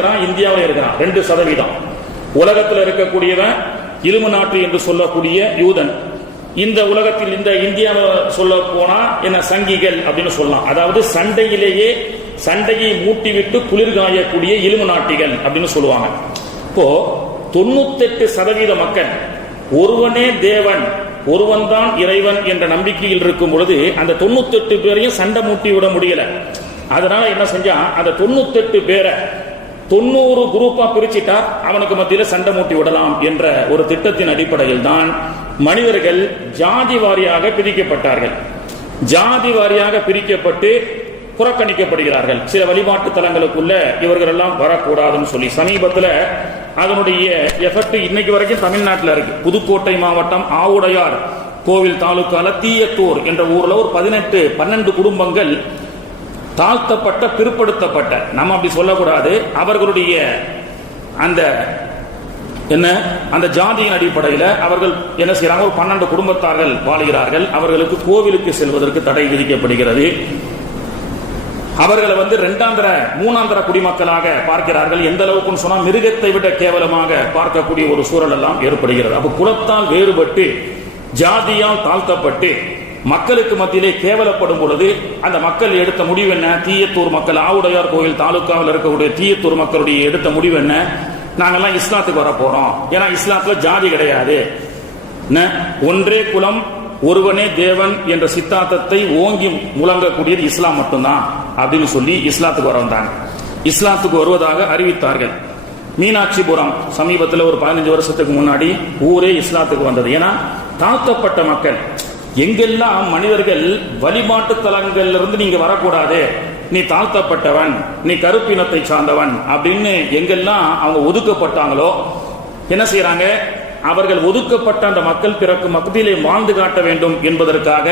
இருக்கிறான், இந்தியாவில் இருக்கிறான் 2%. உலகத்தில் இருக்கக்கூடியவன் இலுமினாட்டி என்று சொல்லக்கூடிய யூதன். இந்த உலகத்தில் இந்த இந்தியாவில் சொல்ல போனா என்ன சங்கிகள் அப்படின்னு சொல்லலாம். அதாவது சண்டையை மூட்டிவிட்டு குளிர்காயக்கூடிய இலுமினாட்டிகள் அப்படின்னு சொல்லுவாங்க. இப்போ 98% மக்கள் ஒருவனே தேவன், ஒருவன் தான் இறைவன் என்ற நம்பிக்கையில் இருக்கும் பொழுது அந்த 98 பேரையும் சண்டை மூட்டி விட முடியல. அதனால என்ன செஞ்சா, அந்த 98 பேரை 90 குரூப்பா பிரிச்சுட்டா அவனுக்கு மத்தியில சண்டை மூட்டி விடலாம் என்ற ஒரு திட்டத்தின் அடிப்படையில் தான் மனிதர்கள் ஜாதி வாரியாக பிரிக்கப்பட்டார்கள். ஜாதி வாரியாக பிரிக்கப்பட்டு புறக்கணிக்கப்படுகிறார்கள். சில வழிபாட்டு தலங்களுக்குள்ள இவர்கள் எல்லாம் வரக்கூடாதுன்னு சொல்லி சமீபத்தில் அதனுடைய எஃபெக்ட் இன்னைக்கு வரைக்கும் தமிழ்நாட்டில் இருக்கு. புதுக்கோட்டை மாவட்டம் ஆவுடையார் கோவில் தாலுக்கால தீயத்தூர் என்ற ஊர்ல ஒரு 12 குடும்பங்கள் தாழ்த்தப்பட்ட பிற்படுத்தப்பட்ட, நம்ம அப்படி சொல்லக்கூடாது, அவர்களுடைய அந்த ஜாதியின் அடிப்படையில் அவர்கள் என்ன செய்யறாங்க, ஒரு 12 குடும்பத்தார்கள் வாழுகிறார்கள். அவர்களுக்கு கோவிலுக்கு செல்வதற்கு தடை விதிக்கப்படுகிறது. அவர்களை 2ஆந்திர 3ஆந்திர குடிமக்களாக பார்க்கிறார்கள். எந்த அளவுக்கு சொன்னா மிருகத்தை விட கேவலமாக பார்க்கக்கூடிய ஒரு சூழல் எல்லாம் ஏற்படுகிறது. அப்ப குலத்தால் வேறுபட்டு ஜாதியால் தாழ்த்தப்பட்டு மக்களுக்கு மத்தியிலே கேவலப்படும் பொழுது அந்த மக்கள் எடுத்த முடிவு என்ன? தீயத்தூர் மக்கள், ஆவுடையார் கோவில் தாலுக்காவில் இருக்கக்கூடிய தீயத்தூர் மக்களுடைய எடுத்த முடிவு என்ன? நாங்கெல்லாம் இஸ்லாத்துக்கு வர போறோம். ஏன்னா இஸ்லாத்துல ஜாதி கிடையாது, ஒன்றே குலம் ஒருவனே தேவன் என்ற சித்தாந்தத்தை ஓங்கி முழங்கக்கூடியது இஸ்லாம் மட்டும்தான் அப்படின்னு சொல்லி இஸ்லாத்துக்கு வர வந்தாங்க. இஸ்லாத்துக்கு வருவதாக அறிவித்தார்கள். மீனாட்சிபுரம் சமீபத்தில் ஒரு 15 வருஷத்துக்கு முன்னாடி ஊரே இஸ்லாத்துக்கு வந்தது. ஏன்னா தாழ்த்தப்பட்ட மக்கள், எங்கெல்லாம் மனிதர்கள் வழிபாட்டு தலங்கள்ல இருந்து நீங்க வரக்கூடாது, நீ தாழ்த்தப்பட்டவன், நீ கருப்பினத்தை சார்ந்தவன் அப்படின்னு எங்கெல்லாம் அவங்க ஒதுக்கப்பட்டாங்களோ என்ன செய்யறாங்க, அவர்கள் ஒதுக்கப்பட்ட அந்த மக்கள் பிறகு மத்தியிலே வாழ்ந்து காட்ட வேண்டும் என்பதற்காக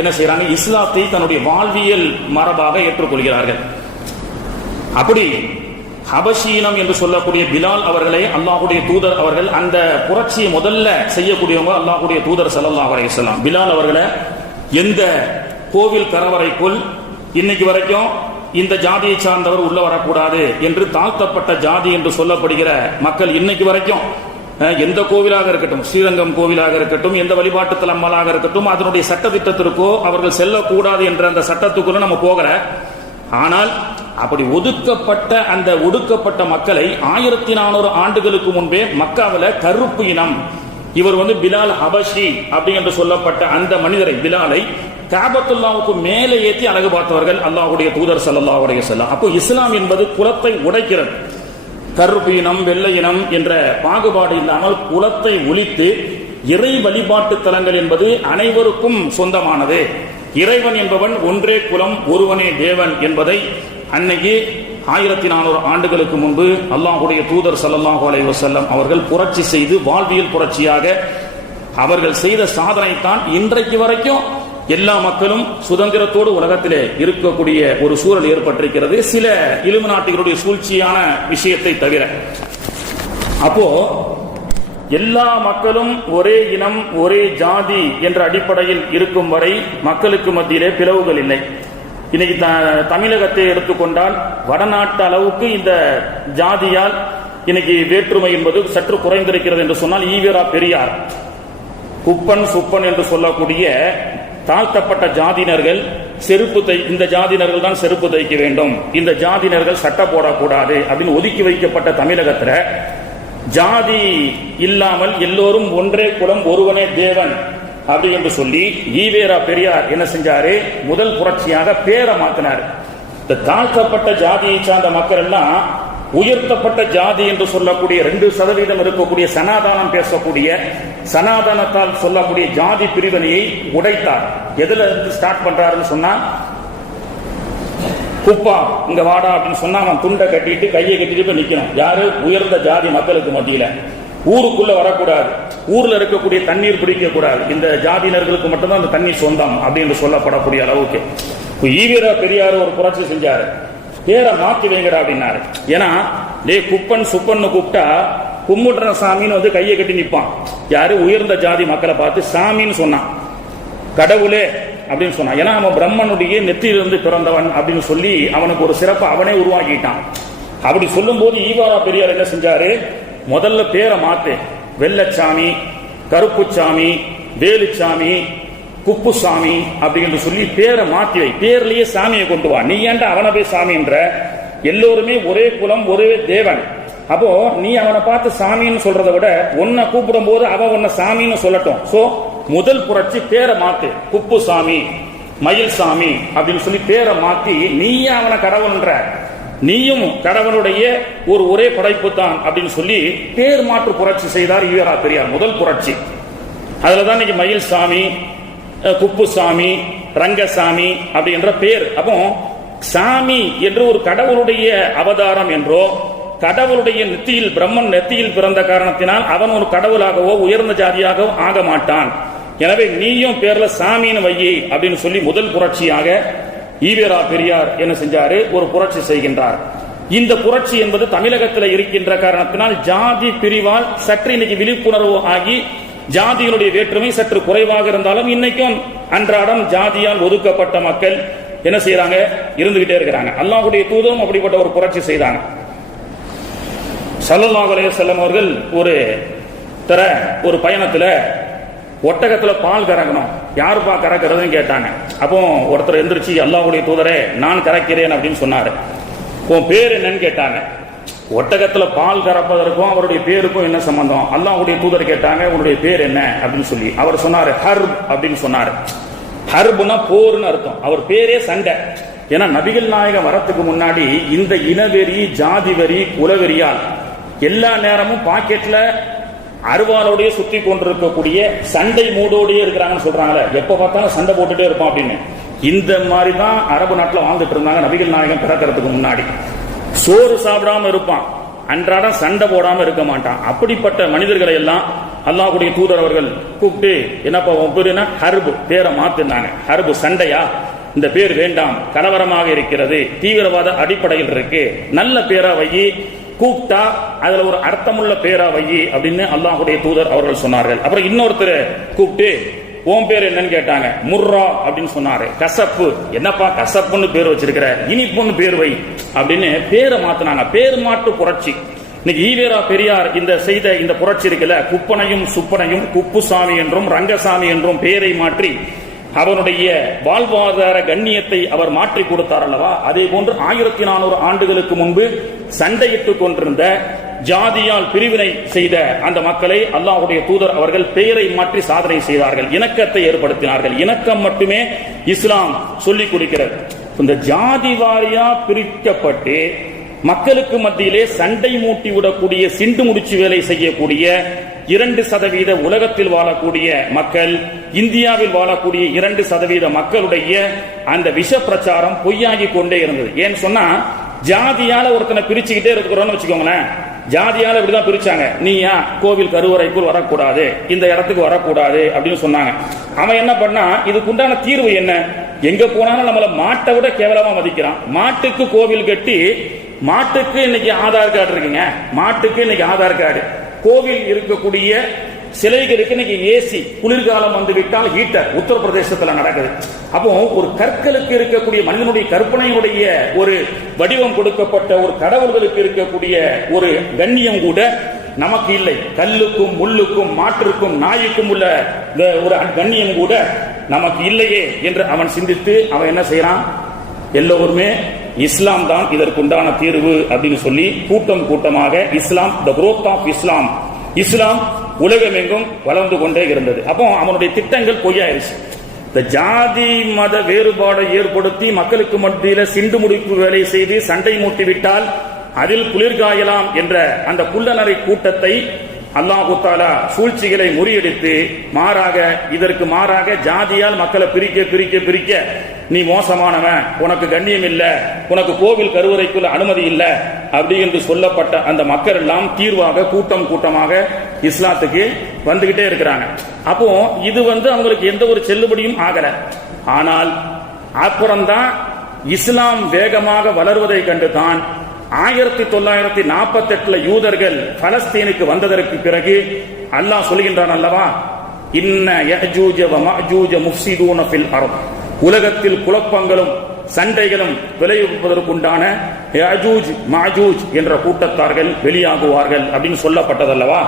என்ன செய்யறாங்க, இஸ்லாத்தை தன்னுடைய வாழ்வியல் மரபாக ஏற்றுக்கொள்கிறார்கள். அப்படி ஹபஷீனம் என்று சொல்லக்கூடிய பிலால் அவர்களை அல்லாஹ்வுடைய தூதர் அவர்கள் அந்த புரட்சியை முதல்ல செய்யக்கூடியவங்க அல்லாஹ்வுடைய தூதர் ஸல்லல்லாஹு அலைஹி வஸல்லம். பிலால் அவர்களை எந்த கோவில் கரவறைக்குள் இன்னைக்கு வரைக்கும் இந்த ஜாதியை சார்ந்தவர் உள்ள வரக்கூடாது என்று தாழ்த்தப்பட்ட ஜாதி என்று சொல்லப்படுகிற மக்கள் இன்னைக்கு வரைக்கும் எந்த கோவிலாக இருக்கட்டும், ஸ்ரீரங்கம் கோவிலாக இருக்கட்டும், எந்த வழிபாட்டு தலங்களாக இருக்கட்டும், அதனுடைய சட்டத்திட்டத்திற்கோ அவர்கள் செல்லக்கூடாது என்ற அந்த சட்டத்துக்குள்ள நம்ம போகல. ஆனால் அப்படி ஒதுக்கப்பட்ட அந்த ஒடுக்கப்பட்ட மக்களை 1400 ஆண்டுகளுக்கு முன்பே மக்காவில் கருப்பு இனம், இவர் பிலால் ஹபஷி அப்படி என்று சொல்லப்பட்ட அந்த மனிதரை பிலாலை காபத்துல்லாவுக்கு மேலே ஏற்றி அழகு பார்த்தவர்கள் அல்லாஹ்வுடைய தூதர் ஸல்லல்லாஹு அலைஹி வஸல்லம். அப்போ இஸ்லாம் என்பது குலத்தை உடைக்கிறது. கருப்பு இனம் வெள்ளை இனம் என்ற பாகுபாடு இல்லாமல் குலத்தை ஒழித்து இறை வழிபாட்டு தலங்கள் என்பது அனைவருக்கும் சொந்தமானது. இறைவன் என்பவன் ஒன்றே குலம் ஒருவனே தேவன் என்பதை அன்னைக்கு 1400 ஆண்டுகளுக்கு முன்பு அல்லாஹ்வுடைய தூதர் ஸல்லல்லாஹு அலைஹி வஸல்லம் அவர்கள் புரட்சி செய்து வாழ்வியல் புரட்சியாக அவர்கள் செய்த சாதனை தான் இன்றைக்கு வரைக்கும் எல்லா மக்களும் சுதந்திரத்தோடு உலகத்திலே இருக்கக்கூடிய ஒரு சூழல் ஏற்பட்டிருக்கிறது, சில இலுமினாட்டிகளுடைய சூழ்ச்சியான விஷயத்தை தவிர. அப்போ எல்லா மக்களும் ஒரே இனம் ஒரே ஜாதி என்ற அடிப்படையில் இருக்கும் வரை மக்களுக்கு மத்தியிலே பிளவுகள் இல்லை. இன்னைக்கு தமிழகத்தை எடுத்துக்கொண்டால் வடநாட்டு அளவுக்கு இந்த ஜாதியால் இன்னைக்கு வேற்றுமை என்பது சற்று குறைந்திருக்கிறது என்று சொன்னால் ஈவேரா பெரியார், குப்பன் சுப்பன் என்று சொல்லக்கூடிய தாழ்த்தப்பட்ட ஜாதியினர்கள் இந்த ஜாதியினர்கள் தான் செருப்பு தைக்க வேண்டும், இந்த ஜாதியினர்கள் சட்டை போடக்கூடாது அப்படின்னு ஒதுக்கி வைக்கப்பட்ட தமிழகத்தில் ஜாதி இல்லாமல் எல்லோரும் ஒன்றே குலம் ஒருவனே தேவன் அப்படி என்று சொல்லி ஈவேரா பெரியார் என்ன செஞ்சாரு, முதல் புரட்சியாக பேரை மாத்தினார். இந்த தாழ்த்தப்பட்ட ஜாதியை சார்ந்த மக்கள் எல்லாம் உயர்த்தப்பட்ட ஜாதி என்று சொல்லக்கூடிய 2% இருக்கக்கூடிய சனாதானம் பேசக்கூடிய சனாதனத்தால் சொல்லக்கூடிய ஜாதி பிரிவினையை உடைத்தார். எதுல இருந்து ஸ்டார்ட் பண்றாருன்னு சொன்னா, குப்பா இங்க வாடா அப்படின்னு சொன்னா அவன் துண்டை கட்டிட்டு கையை கட்டிட்டு போய் நிக்கணும். யாரு? உயர்ந்த ஜாதி மக்களுக்கு மத்தியில. ஊருக்குள்ள வரக்கூடாது, ஊர்ல இருக்கக்கூடிய தண்ணீர் பிடிக்க கூடாது, இந்த ஜாதியினர்களுக்கு மட்டும்தான் அந்த தண்ணீர் சொந்தம் அப்படின்னு சொல்லப்படக்கூடிய அளவுக்கு ஈவேரா பெரியார் ஒரு புரட்சி செஞ்சாரு. பேரை மாத்தி வைங்கடா அப்படின்னாரு. ஏன்னா குப்பன் சுப்பன்னு கூப்பிட்டா கும்முட்ற சாமின்னு கையை கட்டி நிற்பான். யாரு? உயர்ந்த ஜாதி மக்களை பார்த்து சாமின்னு சொன்னான், கடவுளே அப்படின்னு சொன்னான். ஏன்னா அவன் பிரம்மனுடைய நெத்தியிலிருந்து பிறந்தவன் அப்படின்னு சொல்லி அவனுக்கு ஒரு சிறப்பை அவனே உருவாக்கிட்டான். அப்படி சொல்லும் போது ஈவாரா பெரியார் என்ன செஞ்சாரு, முதல்ல பேரை மாத்து, வெள்ளச்சாமி, கருப்புச்சாமி, வேலுச்சாமி, குப்புசாமி அப்படின்னு சொல்லி பேரை மாத்தி வை, பேர்லயே சாமியை கொண்டு வா. நீ ஏன்டா அவனை போய் சாமின்ற? எல்லோருமே ஒரே குலம் ஒரே தேவன். அப்போ நீ அவனை பார்த்து சாமின்னு சொல்றதை விட உன்னை கூப்பிடும் போது அவன் உன்னை சாமின்னு சொல்லட்டும். சோ முதல் புரட்சி பேரை மாத்து, குப்புசாமி, மயில்சாமி அப்படின்னு சொல்லி பேரை மாத்தி நீயே அவனை கடவுள்ன்ற, நீயும் கடவுளுடைய ஒரே படைப்பு தான் அப்படின்னு சொல்லி பேர் மாற்று புரட்சி செய்தார் ஈவரா பெரியார். முதல் புரட்சி அதுலதான் இன்னைக்கு மயில்சாமி, குப்புசாமி, ரங்கசாமி அப்படின்ற பேர். அப்போ சாமி என்று ஒரு கடவுளுடைய அவதாரம் என்றோ, கடவுளுடைய நெத்தியில் பிரம்மன் நெத்தியில் பிறந்த காரணத்தினால் அவன் ஒரு கடவுளாகவோ உயர்ந்த ஜாதியாகவோ ஆக மாட்டான். எனவே நீயும் பேர்ல சாமின்னு வையி அப்படின்னு சொல்லி முதல் புரட்சியாக ஈவேரா பெரியார் என்ன செஞ்சாரு, ஒரு புரட்சி செய்கின்றார். இந்த புரட்சி என்பது தமிழகத்தில் இருக்கின்ற காரணத்தினால் ஜாதி பிரிவால் சற்று இன்னைக்கு விழிப்புணர்வு ஆகி ஜாதியினுடைய வேற்றுமை சற்று குறைவாக இருந்தாலும் இன்னைக்கும் அன்றாடம் ஜாதியால் ஒதுக்கப்பட்ட மக்கள் என்ன செய்யறாங்க, இருந்துகிட்டே இருக்கிறாங்க. அல்லாஹ்வுடைய தூதரும் அப்படிப்பட்ட ஒரு புரட்சி செய்தாங்க. ஸல்லல்லாஹு அலைஹி வஸல்லம் அவர்கள் ஒரு பயணத்துல ஒட்டகத்துல பால் கறக்கணும், யாருப்பா கறக்கிறதுன்னு கேட்டாங்க. அப்போ ஒருத்தர் எந்திரிச்சு, அல்லாஹ்வுடைய தூதரே நான் கறக்கிறேன் அப்படின்னு சொன்னாரு. உன் பேர் என்னன்னு கேட்டாங்க. ஒட்டகத்துல பால் கறப்பதற்கும் அவருடைய பேருக்கும் என்ன சம்பந்தம்? அல்லாஹ்வுடைய தூதர் கேட்டாங்க, உன்னுடைய பேர் என்ன அப்படின்னு சொல்லி. அவர் சொன்னாரு ஹர்ப் அப்படின்னு சொன்னாரு. ஹர்ப்னா போர்னு அர்த்தம். அவர் பேரே சண்டை. ஏன்னா நபிகள் நாயகம் வரத்துக்கு முன்னாடி இந்த இனவெறி, ஜாதி வெறி, குலவெறியால் எல்லா நேரமும் பாக்கெட்ல அருவாலோடய சுத்தி கொண்டிருக்கக்கூடிய சண்டை மூடோடயே இருக்கிறாங்கன்னு சொல்றாங்களே, எப்ப பார்த்தாலும் சண்டை போட்டுட்டே இருப்பான் அப்படின்னு. இந்த மாதிரி தான் அரபு நாட்டில் வாழ்ந்துட்டு இருந்தாங்க நபிகள் நாயகம் பிறக்கிறதுக்கு முன்னாடி. சோறு சாப்பிடாம இருப்பான், அன்றாடம் சண்டை போடாம இருக்க மாட்டான். அப்படிப்பட்ட மனிதர்களை எல்லாம் அல்லாஹ்வுடைய தூதர் அவர்கள் கூப்பிட்டு, என்னப்பா உன் பேரு என்ன? ஹர்ப். பேரை மாத்தினாங்க. ஹர்ப் சண்டையா? இந்த பேர் வேண்டாம், கலவரமாக இருக்கிறது, தீவிரவாத அடிப்படையில் இருக்கு, நல்ல பேரா வையி, கூப்பிட்டா அதுல ஒரு அர்த்தமுள்ள பேரா வையி அப்படின்னு அல்லாஹ்வுடைய தூதர் அவர்கள் சொன்னார்கள். அப்புறம் இன்னொருத்தர் கூப்பிட்டு, உன் பேர் என்னன்னு கேட்டாங்க. முர்ரா அப்படின்னு சொன்னாரு. கசப்பு. என்னப்பா கசப்புன்னு பேர் வச்சிருக்கிற, இனிப்புன்னு பேர் வை அப்படின்னு பேரை மாத்தினாங்க. பேர் மாற்று புரட்சி. இன்னைக்கு ஈவேரா பெரியார் செய்த இந்த புரட்சி இருக்குல்ல, குப்பனையும் சுப்பனையும் குப்புசாமி என்றும் ரங்கசாமி என்றும் பெயரை மாற்றி அவனுடைய வாழ்வாதார கண்ணியத்தை அவர் மாற்றி கொடுத்தார் அல்லவா. அதே போன்று 1400 ஆண்டுகளுக்கு முன்பு சண்டையிட்டுக் கொண்டிருந்த ஜாதியால் பிரிவினை செய்த அந்த மக்களை அல்லாஹ்வுடைய தூதர் அவர்கள் பெயரை மாற்றி சாதனை செய்தார்கள், இணக்கத்தை ஏற்படுத்தினார்கள். இணக்கம் மட்டுமே இஸ்லாம் சொல்லிக் கொடுக்கிறது. இந்த ஜாதி வாரியா பிரிக்கப்பட்டு மக்களுக்கு மத்தியிலே சண்டை மூட்டி விடக்கூடிய, சிண்டு முடிச்சு வேலை செய்யக்கூடிய 2% உலகத்தில் வாழக்கூடிய மக்கள், இந்தியாவில் வாழக்கூடிய 2% மக்களுடைய அந்த விஷ பிரச்சாரம் பொய்யாகி கொண்டே இருந்தது. ஏன்னு சொன்னா, ஜாதியால ஒருத்தனை பிரிச்சுக்கிட்டே இருக்கிறோம்னு வச்சுக்கோங்களேன். ஜாதியால இப்படிதான் பிரிச்சாங்க. நீயா கோவில் கருவறைக்குள் வரக்கூடாது, இந்த இடத்துக்கு வரக்கூடாது அப்படின்னு சொன்னாங்க. அவன் என்ன பண்ணா, இதுக்குண்டான தீர்வு என்ன? எங்க போனாலும் நம்மள மாட்டை விட கேவலமா மதிக்கிறான். மாட்டுக்கு கோவில் கட்டி, மாட்டுக்கு இன்னைக்கு ஆதார் கார்டு இருக்குங்க, மாட்டுக்கு இன்னைக்கு ஆதார் கார்டு, கோவில் இருக்கக்கூடிய சிலைகளுக்கு இன்னைக்கு ஏசி, குளிர்காலம் வந்து விட்டால் ஹீட்டர் உத்தரப்பிரதேசத்தில் நடக்குது. அப்போ ஒரு கற்களுக்கு இருக்கக்கூடிய மனிதனுடைய கற்பனையுடைய ஒரு வடிவம் கொடுக்கப்பட்ட ஒரு கடவுள்களுக்கு இருக்கக்கூடிய ஒரு கண்ணியம் கூட நமக்கு இல்லை. கல்லுக்கும் முள்ளுக்கும் மாற்றுக்கும் நாய்க்கும் உள்ள ஒரு கண்ணியம் கூட நமக்கு இல்லையே என்று அவன் சிந்தித்து அவன் என்ன செய்யறான், எல்லோருமே இஸ்லாம் தான் இதற்குண்டான தீர்வு அப்படின்னு சொல்லி கூட்டம் கூட்டமாக இஸ்லாம், த growth ஆஃப் இஸ்லாம், இஸ்லாம் உலகமெங்கும் வளர்ந்து கொண்டே இருந்தது. அப்போ அவனுடைய திட்டங்கள் பொய்யாயிருச்சு. இந்த ஜாதி மத வேறுபாடை ஏற்படுத்தி மக்களுக்கு மத்தியில சிண்டு முடிப்பு வேலை செய்து சண்டை மூட்டி விட்டால் அதில் குளிர்காயலாம் என்ற அந்த குள்ளநரை கூட்டத்தை அல்லாஹு தஆலா சூழ்ச்சிகளை முறியடித்து இதற்கு மாறாக ஜாதியால் மக்களை பிரிக்க நீ மோசமானவன், உனக்கு கண்ணியம் இல்ல, உனக்கு கோவில் கருவறைக்குள்ள அனுமதி இல்ல அப்படி என்று சொல்லப்பட்ட அந்த மக்கள் எல்லாம் தீர்வாக கூட்டம் கூட்டமாக இஸ்லாத்துக்கு வந்துகிட்டே இருக்கிறாங்க. அப்போ இது அவங்களுக்கு எந்த ஒரு செல்லுபடியும் ஆகல. ஆனால் அப்புறம்தான் இஸ்லாம் வேகமாக வளர்வதை கண்டுதான் 1948 யூதர்கள் பலஸ்தீனுக்கு வந்ததற்கு பிறகு அல்லாஹ் சொல்கின்றான் அல்லவா, இன்ன யஜூஜ வ மஜூஜ முஃப்ஸிதூன ஃபில் அர்த், உலகத்தில் குழப்பங்களும் சண்டைகளும் விளைவிப்பதற்குண்டான யாஜூஜ் மாஜூஜ் என்ற கூட்டத்தார்கள் வெளியாகுவார்கள் அப்படின்னு சொல்லப்பட்டதல்லவா.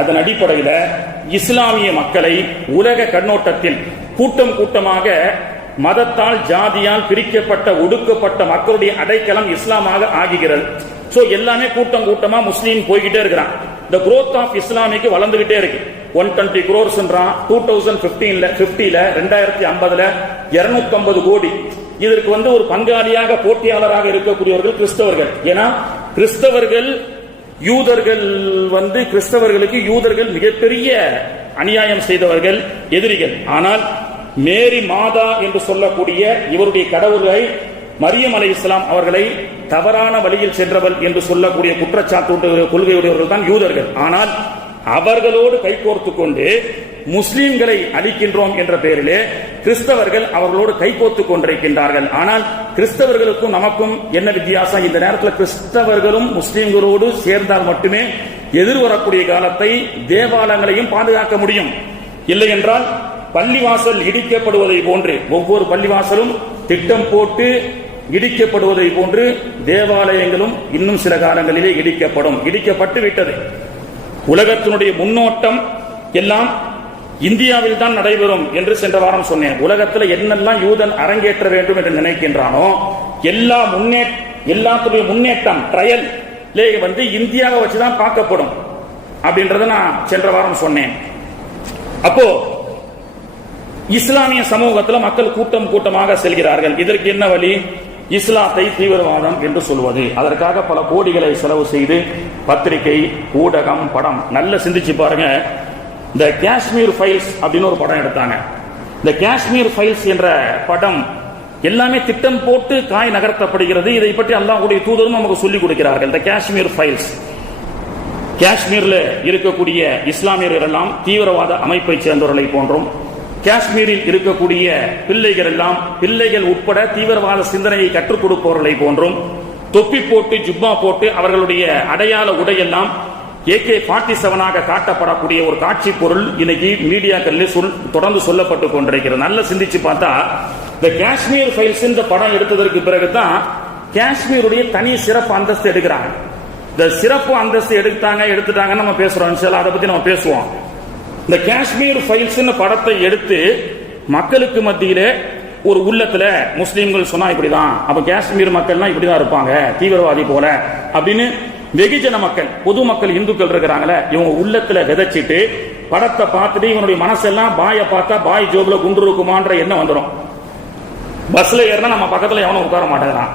அதன் அடிப்படையில் இஸ்லாமிய மக்களை உலக கண்ணோட்டத்தில் கூட்டம் கூட்டமாக மதத்தால் ஜாதியால் பிரிக்கப்பட்ட ஒடுக்கப்பட்ட மக்களுடைய அடைக்கலம் இஸ்லாமாக ஆகிறது. சோ எல்லாமே கூட்டம் கூட்டமா முஸ்லீம் போய்கிட்டே இருக்கிறான். the growth of இஸ்லாமிக்கு வளர்ந்துகிட்டே இருக்கு. 120 crores 2015ல 2050ல 250 கோடி. இதற்கு ஒரு பங்காளியாக போட்டியாளராக இருக்கக்கூடியவர்கள் கிறிஸ்தவர்கள். ஏன்னா கிறிஸ்தவர்கள் யூதர்கள் கிறிஸ்தவர்களுக்கு யூதர்கள் மிகப்பெரிய அநியாயம் செய்தவர்கள், எதிரிகள். ஆனால் மேரி மாதா என்று சொல்லக்கூடிய இவருடைய கடவுளை மரியம் அலைஹிஸ்ஸலாம் அவர்களை தவறான வழியில் சென்றவள் என்று சொல்லக்கூடிய குற்றச்சாட்டு கொள்கையுடையவர்கள் தான் யூதர்கள். ஆனால் அவர்களோடு கைகோர்த்துக் கொண்டு முஸ்லிம்களை அழிக்கின்றோம் என்ற பெயரிலே கிறிஸ்தவர்கள் அவர்களோடு கைகோர்த்துக் கொண்டிருக்கின்றார்கள். ஆனால் கிறிஸ்தவர்களுக்கும் நமக்கும் என்ன வித்தியாசம்? இந்த நேரத்தில் கிறிஸ்தவர்களும் முஸ்லிம்களோடு சேர்ந்தால் மட்டுமே எதிர்வரக்கூடிய காலத்தை தேவாலயங்களையும் பாதுகாக்க முடியும். இல்லை என்றால் பள்ளிவாசல் இடிக்கப்படுவதை போன்று, ஒவ்வொரு பள்ளிவாசலும் திட்டம் போட்டு இடிக்கப்படுவதை போன்று தேவாலயங்களும் இன்னும் சில காலங்களிலே இடிக்கப்பட்டு விட்டது. உலகத்தினுடைய முன்னோட்டம் எல்லாம் இந்தியாவில் தான் நடைபெறும் என்று சென்ற வாரம் சொன்னேன். உலகத்தில் என்னெல்லாம் யூதன் அரங்கேற்ற வேண்டும் என்று நினைக்கின்றானோ எல்லாத்துடைய முன்னேற்றம் ட்ரையல் இந்தியாவை வச்சுதான் பார்க்கப்படும் அப்படின்றத நான் சென்ற வாரம் சொன்னேன். அப்போ இஸ்லாமிய சமூகத்தில் மக்கள் கூட்டம் கூட்டமாக செல்கிறார்கள். இதற்கு என்ன வழி? இஸ்லாத்தை தீவிரவாதம் என்று சொல்வது. அதற்காக பல கோடிகளை செலவு செய்து பத்திரிகை, ஊடகம், படம் நல்ல சிந்திச்சு பாருங்க. இந்த காஷ்மீர் ஃபைல்ஸ் அப்படின்னு ஒரு படம் எடுத்தாங்க. இந்த காஷ்மீர் ஃபைல்ஸ் என்ற படம் எல்லாமே திட்டம் போட்டு காய் நகர்த்தப்படுகிறது. இதை பற்றி அல்லாஹ்வுடைய தூதரும் நமக்கு சொல்லிக் கொடுக்கிறார்கள். இந்த காஷ்மீர் ஃபைல்ஸ், காஷ்மீர்ல இருக்கக்கூடிய இஸ்லாமியர்கள் எல்லாம் தீவிரவாத அமைப்பை சேர்ந்தவர்களை போன்றும், காஷ்மீரில் இருக்கக்கூடிய பிள்ளைகள் உட்பட தீவிரவாத சிந்தனையை கற்றுக் கொடுப்பவர்களை போன்றும், தொப்பி போட்டு ஜுப்பா போட்டு அவர்களுடைய அடையாள உடையெல்லாம் AK-47 காட்டப்படக்கூடிய ஒரு காட்சி பொருள் இன்னைக்கு மீடியாக்களில் தொடர்ந்து சொல்லப்பட்டு கொண்டிருக்கிறது. நல்ல சிந்திச்சு பார்த்தா இந்த காஷ்மீர் ஃபைல்ஸ் இந்த படம் எடுத்ததற்கு பிறகுதான் காஷ்மீருடைய தனி சிறப்பு அந்தஸ்து எடுக்கிறாங்க. இந்த சிறப்பு அந்தஸ்து எடுத்துட்டாங்க நம்ம பேசுறோம். அதை பத்தி நம்ம பேசுவோம். இந்த காஷ்மீர் ஃபைல்ஸ் படத்தை எடுத்து மக்களுக்கு மத்தியிலே ஒரு உள்ளத்துல முஸ்லீம்கள் சொன்னா இப்படிதான், அப்ப காஷ்மீர் மக்கள்னா இப்படிதான் இருப்பாங்க, தீவிரவாதி போல அப்படின்னு வெகுஜன மக்கள், பொதுமக்கள், இந்துக்கள் இருக்கிறாங்களே, இவங்க உள்ளத்துல விதைச்சிட்டு படத்தை பார்த்துட்டு இவனுடைய மனசெல்லாம் பாயை பார்த்தா பாய் ஜோப்ல குண்டு இருக்குமான்ற எண்ணம் வந்துடும். பஸ்ல ஏறினா நம்ம பக்கத்துல எவனும் உட்கார மாட்டேங்கிறான்.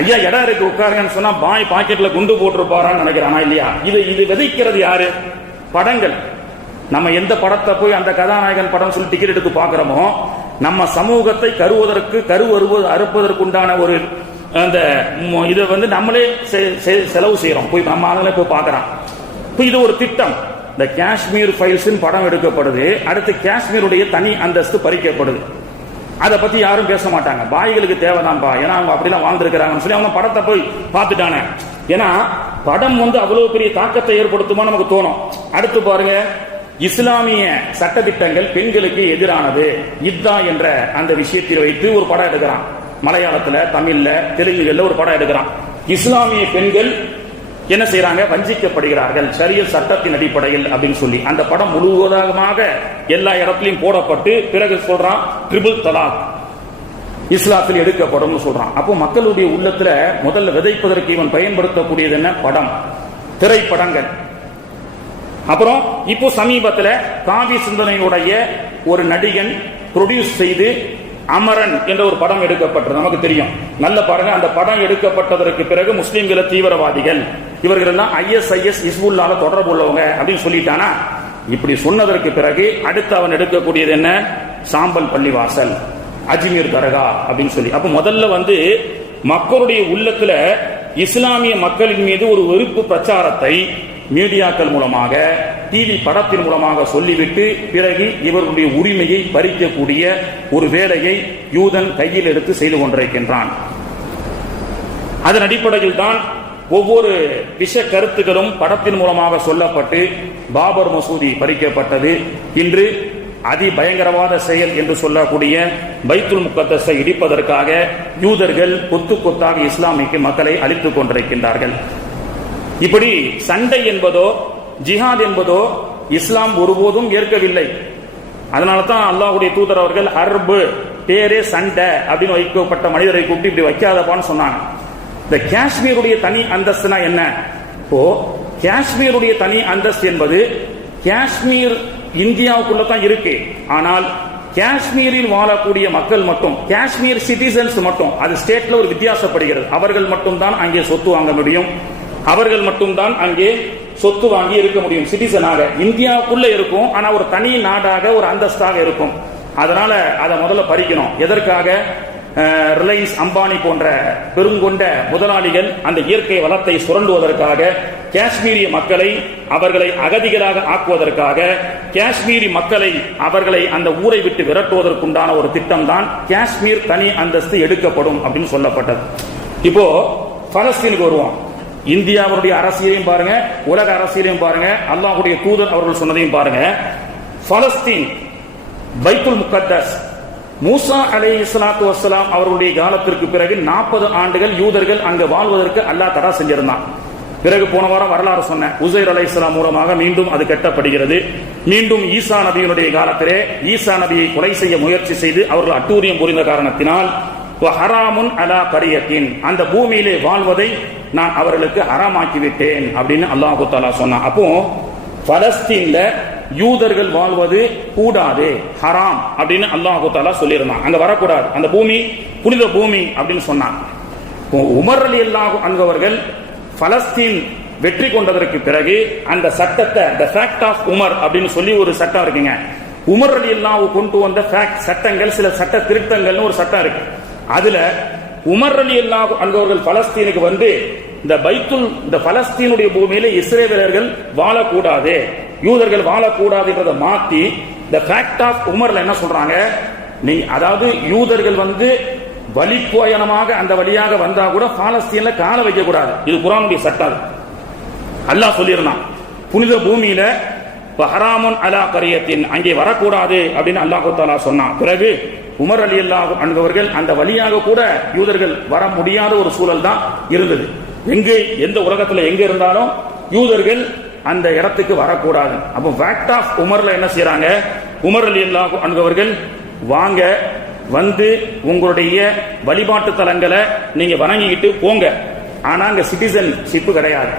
ஐயா இடம் இருக்கு உட்காருங்கன்னு சொன்னா பாய் பாக்கெட்ல குண்டு போட்டிருப்பாரான்னு நினைக்கிறானா இல்லையா? இது விதைக்கிறது யாரு? படங்கள். நம்ம எந்த படத்தை போய் அந்த கதாநாயகன் படம் சொல்லி டிக்கெட் எடுத்து பாக்குறோமோ, நம்ம சமூகத்தை அறுப்பதற்குண்டான ஒரு அந்த இதை நம்மளே செலவு செய்யறோம். போய் நம்ம ஆளுங்களே போய் பார்க்கறான். இது ஒரு திட்டம். இந்த காஷ்மீர் ஃபைல்ஸ் படம் எடுக்கப்படுது. அடுத்து காஷ்மீருடைய தனி அந்தஸ்து பறிக்கப்படுது. அதை பத்தி யாரும் பேச மாட்டாங்க. பாய்களுக்கு தேவைதான்பா, ஏன்னா அவங்க அப்படிலாம் வாழ்ந்துருக்கிறாங்கன்னு சொல்லி அவங்க படத்தை போய் பார்த்துட்டானே. ஏன்னா படம் அவ்வளவு பெரிய தாக்கத்தை ஏற்படுத்துமா நமக்கு தோணும். அடுத்து பாருங்க, இஸ்லாமிய சட்டத்திட்டங்கள் பெண்களுக்கு எதிரானது இத்தா என்ற அந்த விஷயத்தில் வைத்து ஒரு படம் எடுக்கிறான். மலையாளத்துல, தமிழ்ல, தெலுங்குல ஒரு படம் எடுக்கிறான். இஸ்லாமிய பெண்கள் என்ன செய்யறாங்க? வஞ்சிக்கப்படுகிறார்கள் ஷரியத் சட்டத்தின் அடிப்படையில் அப்படின்னு சொல்லி அந்த படம் முழுவதாக எல்லா இடத்திலையும் போடப்பட்டு பிறகு சொல்றான் ட்ரிபிள் தலாக் இஸ்லாத்தில் எடுக்கப்படும் சொல்றான். அப்போ மக்களுடைய உள்ளத்துல முதல்ல விதைப்பதற்கு இவன் பயன்படுத்தக்கூடியது என்ன? படம், திரைப்படங்கள். அப்புறம் இப்போ சமீபத்தில் காவி சிந்தனையுடைய ஒரு நடிகன் ப்ரொடியூஸ் செய்து அமரன் என்ற ஒரு படம் எடுக்கப்பட்டது. நமக்கு தெரியும். நல்ல பாருங்க, அந்த படம் எடுக்கப்பட்டதற்கு பிறகு முஸ்லிம்கள தீவிரவாதிகள் இவர்கள் எல்லாம் ISIS ஹிஸ்புல்லாஹ் தொடர்பு உள்ளவங்க அப்படின்னு சொல்லிட்டானா. இப்படி சொன்னதற்கு பிறகு அடுத்து அவன் எடுக்கக்கூடியது என்ன? சாம்பல் பள்ளிவாசல், அஜ்மீர் தர்கா அப்படின்னு சொல்லி. அப்ப முதல்ல மக்களுடைய உள்ளத்துல இஸ்லாமிய மக்களின் மீது ஒரு வெறுப்பு பிரச்சாரத்தை மீடியாக்கள் மூலமாக, டிவி படத்தின் மூலமாக சொல்லிவிட்டு பிறகு இவர்களுடைய உரிமையை பறிக்கக்கூடிய ஒரு வேலையை யூதன் கையில் எடுத்து செய்து கொண்டிருக்கின்றான். அதன் அடிப்படையில் தான் ஒவ்வொரு விஷ கருத்துக்களும் படத்தின் மூலமாக சொல்லப்பட்டு பாபர் மசூதி பறிக்கப்பட்டது. இன்று அதி பயங்கரவாத செயல் என்று சொல்லக்கூடிய பைத்துல் முக்கத்தஸை இடிப்பதற்காக யூதர்கள் கொத்து கொத்தாக இஸ்லாமிய மக்களை அழித்துக் கொண்டிருக்கின்றார்கள். இப்படி சண்டை என்பதோ ஜிஹாத் என்பதோ இஸ்லாம் ஒருபோதும் ஏற்கவில்லை. அதனால தான் அல்லாஹ்வுடைய தூதர் அவர்கள் ஹர்பு பேரே சண்டை அப்படின்னு வைக்கப்பட்ட மனிதரை கூப்பிட்டு இப்படி வைக்காதப்பான்னு சொன்னாங்க. இந்த காஷ்மீருடைய தனி அந்தஸ்துனா என்ன? இப்போ காஷ்மீருடைய தனி அந்தஸ்து என்பது காஷ்மீர் இந்தியாவுக்குள்ள தான் இருக்கு. ஆனால் காஷ்மீரில் வாழக்கூடிய மக்கள் மட்டும், காஷ்மீர் சிட்டிசன்ஸ் மட்டும், அது ஸ்டேட்ல ஒரு வித்தியாசப்படுகிறது. அவர்கள் மட்டும்தான் அங்கே சொத்து வாங்க முடியும், அவர்கள் மட்டும்தான் அங்கே சொத்து வாங்கி இருக்க முடியும். சிட்டிசனாக இந்தியாவுக்குள்ள இருக்கும், ஆனா ஒரு தனி நாடாக ஒரு அந்தஸ்தாக இருக்கும். அதனால அதை முதல்ல பறிக்கணும். எதற்காக? ரிலையன்ஸ் அம்பானி போன்ற பெருங்கொண்ட முதலாளிகள் அந்த இயற்கை வளத்தை சுரண்டுவதற்காக, காஷ்மீரிய மக்களை அவர்களை அகதிகளாக ஆக்குவதற்காக, காஷ்மீரி மக்களை அவர்களை அந்த ஊரை விட்டு விரட்டுவதற்குண்டான ஒரு திட்டம் தான் காஷ்மீர் தனி அந்தஸ்து எடுக்கப்படும் அப்படின்னு சொல்லப்பட்டது. இப்போ பலஸ்தீனுக்கு வருவோம். இந்தியாவுடைய அரசியலையும் பாருங்க, உலக அரசியலையும் பாருங்க, அல்லாஹ்வுடைய தூதர் அவர்கள் சொன்னதையும் பாருங்க. பலஸ்தீன் பைத்துல் முக்கத்தஸ் மூசா அலைஹிஸ்ஸலாத்து வஸ்ஸலாம் அவர்களுடைய காலத்திற்கு பிறகு 40 ஆண்டுகள் யூதர்கள் அங்கு வாழ்வதற்கு அல்லாஹ் தடை செஞ்சிருந்தான். பிறகு போன வாரம் வரலாறு சொன்ன உசைர் அலைஹிஸ்ஸலாம் மூலமாக மீண்டும் அது கட்டப்படுகிறது. மீண்டும் ஈசா நபியினுடைய காலத்திலே ஈசா நபியை கொலை செய்ய முயற்சி செய்து அவர்கள் அட்டூழியம் புரிந்த காரணத்தினால் ஹராமுன் அலா கரியத்தின், அந்த பூமியிலே வாழ்வதை நான் அவர்களுக்கு ஹராமாக்கி விட்டேன் அப்படின்னு அல்லாஹ் தஆலா சொன்னான். அப்போ பலஸ்தீன்ல யூதர்கள் வாழ்வது கூடாது, ஹராம் அப்படின்னு அல்லாஹ் தஆலா சொல்லியிருந்தான். அங்க வரக்கூடாது, அந்த பூமி புனித பூமி அப்படின்னு சொன்னான். உமர் ரலியல்லாஹு அன்ஹு அவர்கள் பலஸ்தீன் வெற்றி கொண்டதற்கு பிறகு அந்த சட்டத்தை, தி ஃபேக்ட் ஆஃப் உமர் அப்படின்னு சொல்லி ஒரு சட்டம் இருக்குங்க. உமர் ரலியல்லாஹு கொண்டு வந்த ஃபேக்ட் சட்டங்கள், சில சட்ட திருத்தங்கள்னு ஒரு சட்டம் இருக்கு. அதுல உமர் ரலியல்லாஹு அன்ஹு அவர்கள் பலஸ்தீனுக்கு வந்து இந்த பலஸ்தீனுடைய பூமியில இஸ்ரேலர்கள் வாழக்கூடாது, யூதர்கள் வாழக்கூடாதுன்றதை மாத்தி தி ஃபேக்ட் ஆஃப் உமர்ல என்ன சொல்றாங்க, அதாவது யூதர்கள் வந்து வழிப்பயணமாக அந்த வழியாக வந்தா கூட பாலஸ்தீன்ல கால வைக்க கூடாது. இது குர்ஆனுடைய சட்டம். அல்லாஹ் சொல்லியிருந்தான் புனித பூமியில ஹராமுன் அலா கரியத்தின், அங்கே வரக்கூடாது அப்படின்னு அல்லாஹ் தஆலா சொன்னான். பிறகு உமர் ரலியல்லாஹு அன்ஹு அவர்கள் அந்த வழியாக கூட யூதர்கள் வர முடியாத ஒரு சூழல் தான் இருந்தது. எங்கே எந்த உலகத்துல எங்க இருந்தாலும் யூதர்கள் அந்த இடத்துக்கு வரக்கூடாது. அப்போ ஃபேக்ட் ஆஃப் உமர்ல என்ன செய்யறாங்க, உமர் ரலியல்லாஹு அன்ஹு அவர்கள் வாங்க வந்து உங்களுடைய வழிபாட்டு தலங்களை நீங்க வணங்கிக்கிட்டு போங்க, ஆனா அங்க சிட்டிசன்ஷிப் கிடையாது.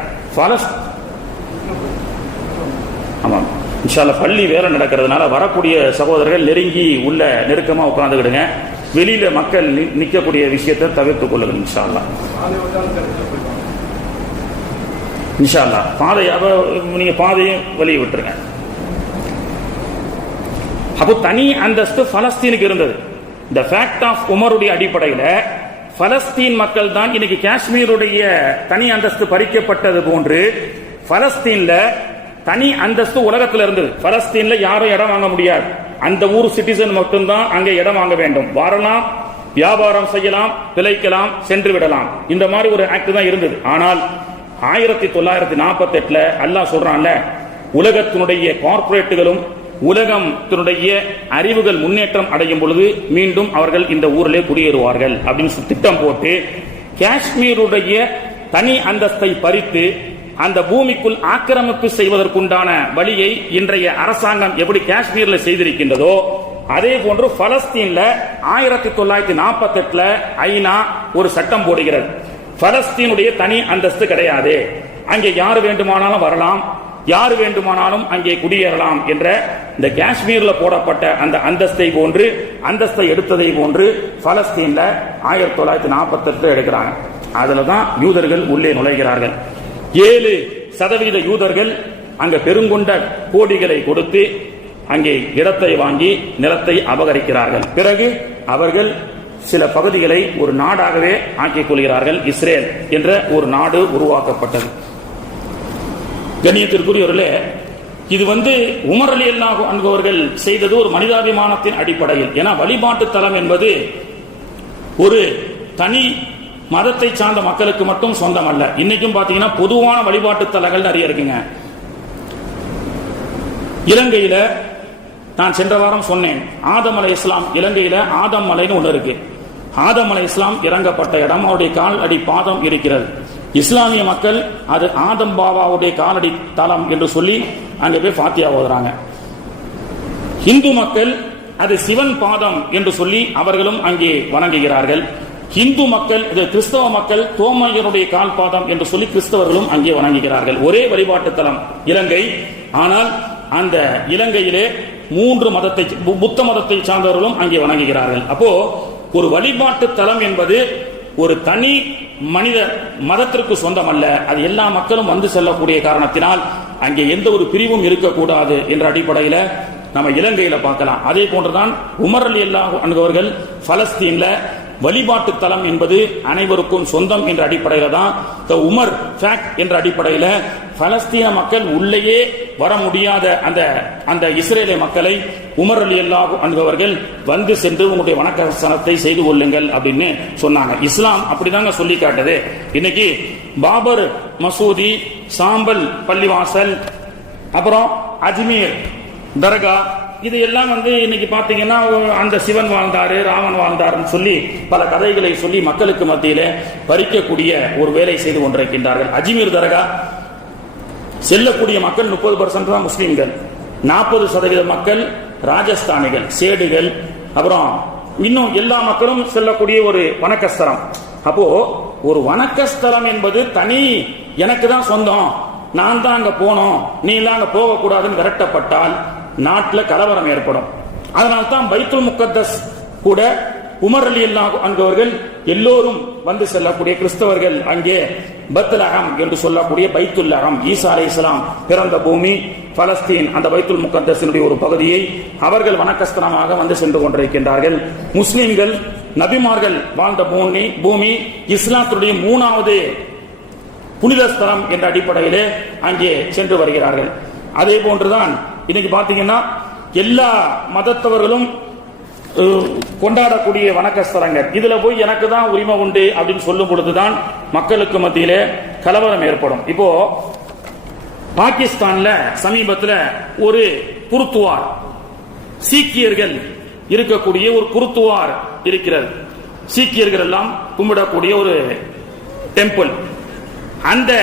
ஆமாம், இன்ஷா அல்லாஹ் பள்ளி வேலை நடக்கிறதுனால வரக்கூடிய சகோதரர்கள் நெருங்கி உள்ள நெருக்கமா உட்கார்ந்துக்கிடுங்க. வெளியில மக்கள் நிற்கக்கூடிய விஷயத்தை தவிர்த்துக் கொள்ளுங்கள். இன்ஷா அல்லாஹ் இன்ஷா அல்லாஹ் பாதையாக நீங்க பாதையும் வெளியே விட்டுருங்க. அப்போ தனி அந்தஸ்து பலஸ்தீனுக்கு இருந்தது. இந்த ஃபேக்ட் ஆஃப் உமருடைய அடிப்படையில் பலஸ்தீன் மக்கள் தான் இன்னைக்கு காஷ்மீருடைய தனி அந்தஸ்து பறிக்கப்பட்டது போன்று பலஸ்தீன்ல தனி அந்தஸ்து உலகத்தில் இருந்தது. பலஸ்தீன்ல யாரும் இடம் வாங்க முடியாது, அந்த ஊர் சிட்டிசன் மட்டும்தான் அங்கே இடம் வாங்க வேண்டும். வரலாம், வியாபாரம் செய்யலாம், பிழைக்கலாம், சென்று விடலாம். இந்த மாதிரி ஒரு ஆக்ட் தான் இருந்தது. ஆனால் 1948 அல்லாஹ் சொல்றான்ல, உலகத்தினுடைய கார்ப்பரேட்டுகளும் உலகத்தினுடைய அறிவுகள் முன்னேற்றம் அடையும் பொழுது மீண்டும் அவர்கள் இந்த ஊரிலே குடியேறுவார்கள் அப்படின்னு திட்டம் போட்டு காஷ்மீருடைய தனி அந்தஸ்தை பறித்து அந்த பூமிக்குள் ஆக்கிரமிப்பு செய்வதற்குண்டான வழியை இன்றைய அரசாங்கம் எப்படி காஷ்மீர்ல செய்திருக்கின்றதோ அதே போன்று பலஸ்தீன்ல 1948 ஐநா ஒரு சட்டம் போடுகிறது. பலஸ்தீனுடைய தனி அந்தஸ்து கிடையாது, அங்கே யார் வேண்டுமானாலும் வரலாம், யார் வேண்டுமானாலும் அங்கே குடியேறலாம் என்ற இந்த காஷ்மீர்ல போடப்பட்ட அந்த அந்தஸ்தை போன்று, அந்தஸ்தை எடுத்ததை போன்று பலஸ்தீன்ல 1948 எடுக்கிறாங்க. அதுலதான் யூதர்கள் உள்ளே நுழைகிறார்கள். 7% யூதர்கள் அங்க பெருங்கொண்ட கோடிகளை கொடுத்து அங்கே இடத்தை வாங்கி நிலத்தை அபகரிக்கிறார்கள். பிறகு அவர்கள் சில பகுதிகளை ஒரு நாடாகவே ஆக்கிக் கொள்கிறார்கள். இஸ்ரேல் என்ற ஒரு நாடு உருவாக்கப்பட்டது. கண்ணியத்திற்குரியவர்களே, இது உமர் ரலியல்லாஹு அன்ஹு அவர்கள் செய்தது ஒரு மனிதாபிமானத்தின் அடிப்படையில். ஏன்னா வழிபாட்டு தலம் என்பது ஒரு தனி மதத்தை சார்ந்த மக்களுக்கு மட்டும் சொந்தம் அல்ல. இன்னைக்கும் பாத்தீங்கன்னா பொதுவான வழிபாட்டு தலங்கள் நிறைய இருக்குங்க. இலங்கையில நான் சென்ற வாரம் சொன்னேன், ஆதம் அலைஹிஸ்ஸலாம் இலங்கையில ஆதம் மலைன்னு ஒன்று இருக்கு. ஆதம் அலைஹிஸ்ஸலாம் இறங்கப்பட்ட இடம், அவருடைய கால் அடி பாதம் இருக்கிறது. இஸ்லாமிய மக்கள் அது ஆதம் பாபாவுடைய காலடி தலம் என்று சொல்லி அங்கே போய் ஃபாத்தியா ஓதுறாங்க. இந்து மக்கள் அது சிவன் பாதம் என்று சொல்லி அவர்களும் அங்கே வணங்குகிறார்கள். இந்து மக்கள், கிறிஸ்தவ மக்கள் தோமையருடைய கால் பாதம் என்று சொல்லி கிறிஸ்தவர்களும் அங்கே வணங்குகிறார்கள். ஒரே வழிபாட்டு தலம் இலங்கை. ஆனால் அந்த இலங்கையிலே 3 மதத்தை, புத்த மதத்தை சார்ந்தவர்களும் அங்கே வணங்குகிறார்கள். அப்போ ஒரு வழிபாட்டு தலம் என்பது ஒரு தனி மனித மதத்திற்கு சொந்தம் அல்ல, அது எல்லா மக்களும் வந்து செல்லக்கூடிய காரணத்தினால் அங்கே எந்த ஒரு பிரிவும் இருக்கக்கூடாது என்ற அடிப்படையில் நம்ம இலங்கையில பார்க்கலாம். அதே போன்றுதான் உமர் ரலியல்லாஹு அன்ஹு அவர்கள் பலஸ்தீன்ல வழிபாட்டு தலம் என்பது அனைவருக்கும் சொந்தம் என்ற அடிப்படையில் தான் உமர் ஃபேக்ட் என்ற அடிப்படையில் பலஸ்தீன மக்கள் உள்ளேயே வர முடியாத அந்த இஸ்ரேலிய மக்களை உமர் ரலியல்லாஹு அன்ஹு அவர்கள் வந்து சென்று உங்களுடைய வணக்கஸ்தலத்தை செய்து கொள்ளுங்கள் அப்படின்னு சொன்னாங்க. இஸ்லாம் அப்படிதாங்க சொல்லி காட்டுது. இன்னைக்கு பாபர் மசூதி, சாம்பல் பள்ளிவாசல், அப்புறம் அஜ்மீர் தர்கா, இது எல்லாம் இன்னைக்கு பாத்தீங்கன்னா அந்த சிவன் வாழ்ந்தாரு, ராமன் வாழ்ந்தாருன்னு சொல்லி பல கதைகளை சொல்லி மக்களுக்கு மத்தியில பறிக்கக்கூடிய ஒரு வேலை செய்து கொண்டிருக்கின்றார்கள். அஜ்மீர் தர்கா செல்லக்கூடிய மக்கள் 30% தான் முஸ்லீம்கள், 40% மக்கள் ராஜஸ்தானிகள், சேடுகள், அப்புறம் இன்னும் எல்லா மக்களும் செல்லக்கூடிய ஒரு வணக்கஸ்தலம். அப்போ ஒரு வணக்கஸ்தலம் என்பது தனி, எனக்கு தான் சொந்தம், நான் தான் அங்க போனோம், நீ எல்லாம் அங்க போக கூடாதுன்னு விரட்டப்பட்டால் நாட்டில் கலவரம் ஏற்படும். அதனால்தான் பைத்துல் முக்கத்தஸ் கூட உமர் ரலியல்லாஹு அன்ஹு அவர்கள் எல்லோரும் வந்து செல்லக்கூடிய கிறிஸ்தவர்கள் அங்கே பத்லஹம் என்று சொல்லக்கூடிய பைத்துல்லஹம், ஈசா அலைஹிஸ்ஸலாம் பிறந்த பூமி பலஸ்தீன், அந்த பைத்துல் முக்கத்தஸினுடைய ஒரு பகுதியை அவர்கள் வணக்கஸ்தலமாக வந்து சென்று கொண்டிருக்கின்றார்கள். முஸ்லிம்கள் நபிமார்கள் வாழ்ந்த பூமி இஸ்லாத்துடைய 3வது புனித ஸ்தலம் என்ற அடிப்படையிலே அங்கே சென்று வருகிறார்கள். அதே போன்றுதான் இன்னைக்கு பாத்தீங்கன்னா எல்லா மதத்தவர்களும் கொண்டாடக்கூடிய வணக்கஸ்தலங்கள், இதுல போய் எனக்கு தான் உரிமை உண்டு அப்படின்னு சொல்லும் பொழுதுதான் மக்களுக்கு மத்தியிலே கலவரம் ஏற்படும். இப்போ பாகிஸ்தான்ல சமீபத்தில் ஒரு குருத்துவார், சீக்கியர்கள் இருக்கக்கூடிய ஒரு குருத்துவார் இருக்கிறது. சீக்கியர்கள் எல்லாம் கும்பிடக்கூடிய ஒரு டெம்பிள். அந்த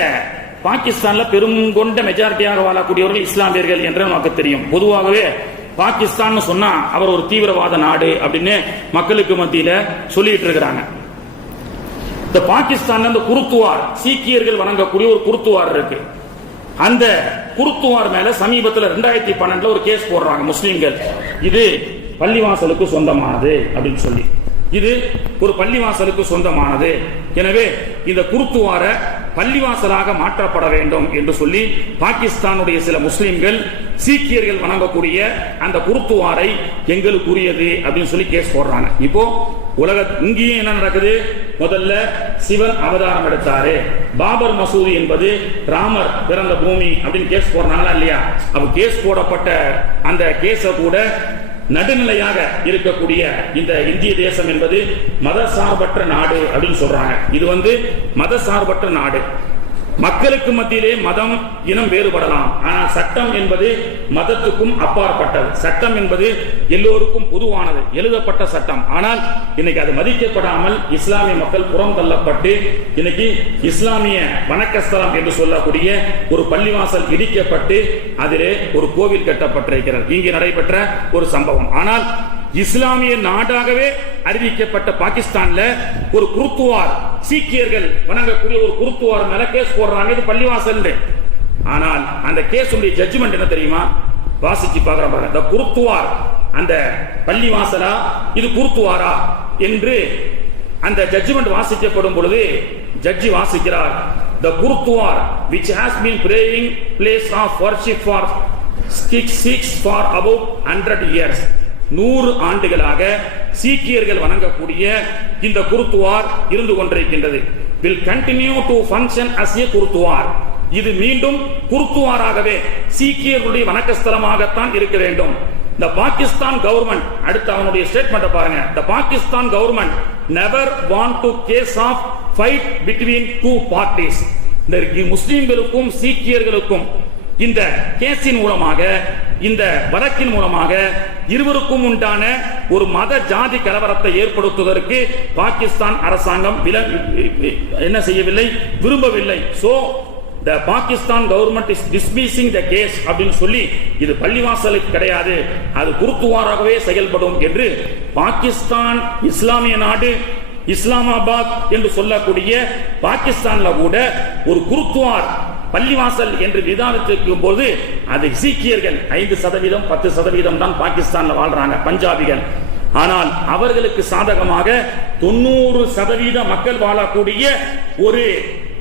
பாகிஸ்தான்ல பெருங்கொண்ட மெஜாரிட்டியாக வாழக்கூடியவர்கள் இஸ்லாமியர்கள் என்று நமக்கு தெரியும். பொதுவாகவே பாகிஸ்தான் சொன்னா அவர் ஒரு தீவிரவாத நாடு அப்படின்னு மக்களுக்கு மத்தியில சொல்லிட்டு இருக்கிறாங்க. இந்த பாகிஸ்தான் அந்த குருத்துவார், சீக்கியர்கள் வணங்கக்கூடிய ஒரு குருத்துவார் இருக்கு. அந்த குருத்துவார் மேல சமீபத்தில் 2012 ஒரு கேஸ் போடுறாங்க முஸ்லீம்கள். இது பள்ளிவாசலுக்கு சொந்தமானது அப்படின்னு சொல்லி, இது ஒரு பள்ளிவாசலுக்கு சொந்தமானது, எனவே இந்த குருத்துவார பள்ளிவாசலாக மாற்றப்பட வேண்டும் என்று சொல்லி பாகிஸ்தானுடைய சில முஸ்லிம்கள் சீக்கியர்கள் வணங்கக்கூடிய அந்த குருத்துவாரை எங்களுக்குரியது அப்படின்னு சொல்லி கேஸ் போடுறாங்க. இப்போ இங்கேயும் என்ன நடக்குது? முதல்ல சிவன் அவதாரம் எடுத்தாரு, பாபர் மசூதி என்பது ராமர் பிறந்த பூமி அப்படின்னு கேஸ் போடுறாங்களா இல்லையா? அப்ப கேஸ் போடப்பட்ட அந்த கேஸ கூட நடுநிலையாக இருக்கக்கூடிய இந்த இந்திய தேசம் என்பது மதசார்பற்ற நாடு அப்படின்னு சொல்றாங்க. இது மதசார்பற்ற நாடு. மக்களுக்கு மத்தியிலே மதம், இனம் வேறுபடலாம், ஆனால் சட்டம் என்பது மதத்துக்கும் அப்பாற்பட்டது. சட்டம் என்பது எல்லோருக்கும் பொதுவானது, எழுதப்பட்ட சட்டம். ஆனால் இன்னைக்கு அது மதிக்கப்படாமல் இஸ்லாமிய மக்கள் புறம் தள்ளப்பட்டு இன்னைக்கு இஸ்லாமிய வணக்கஸ்தலம் என்று சொல்லக்கூடிய ஒரு பள்ளிவாசல் இடிக்கப்பட்டு அதிலே ஒரு கோவில் கட்டப்பட்டிருக்கிறது. இங்கே நடைபெற்ற ஒரு சம்பவம். ஆனால் இஸ்லாமிய நாடாகவே அறிவிக்கப்பட்ட பாகிஸ்தான்ல ஒரு குருத்துவார், சீக்கியர்கள் வணங்கக்கூடிய ஒரு குருத்துவார் மேல கேஸ் போடுறாங்க, இது பள்ளிவாசல். ஆனால் அந்த கேஸ் ஜட்ஜ்மெண்ட் என்ன தெரியுமா? வாசிச்சு பார்க்கிறோம் பாருங்க. இந்த குருத்துவார் அந்த பள்ளிவாசலா, இது குருத்துவாரா என்று அந்த ஜட்ஜ்மெண்ட் வாசிக்கப்படும் பொழுது ஜட்ஜி வாசிக்கிறார், the Gurudwar which has been praying place of worship for 6 for about 100 years, 100 ஆண்டுகளாக சீக்கியர்கள் வணங்கக்கூடிய இந்த குருத்துவார் இருந்து கொண்டிருக்கின்றது. will continue to function as a gurdwara. இது மீண்டும் குருத்துவாராகவே சீக்கியர்களுடைய வணக்கஸ்தலமாகத்தான் இருக்க வேண்டும். The Pakistan government, அடுத்து அவனுடைய ஸ்டேட்மெண்ட் பாருங்க. The Pakistan government never want to case of fight between two parties. இந்த முஸ்லிம்களுக்கும் சீக்கியர்களுக்கும் இந்த கேஸின் மூலமாக, இந்த வழக்கின் மூலமாக இருவருக்கும் உண்டான ஒரு மத ஜாதி கலவரத்தை ஏற்படுத்துவதற்கு பாகிஸ்தான் அரசாங்கம் என்ன செய்யவில்லை, விரும்பவில்லை. So the Pakistan government is dismissing the case அப்படின்னு சொல்லி, இது பள்ளிவாசலுக்கு கிடையாது, அது குருத்துவாராகவே செயல்படும் என்று பாகிஸ்தான் இஸ்லாமிய நாடு, இஸ்லாமாபாத் என்று சொல்லக்கூடிய பாகிஸ்தான்ல கூட ஒரு குருத்துவார் பள்ளிவாசல் என்று விதானத்திற்கும் போது அது சீக்கியர்கள் 5%, 10% தான் பாகிஸ்தான்ல வாழ்றாங்க, பஞ்சாபிகள். ஆனால் அவர்களுக்கு சாதகமாக 90% மக்கள் வாழக்கூடிய ஒரு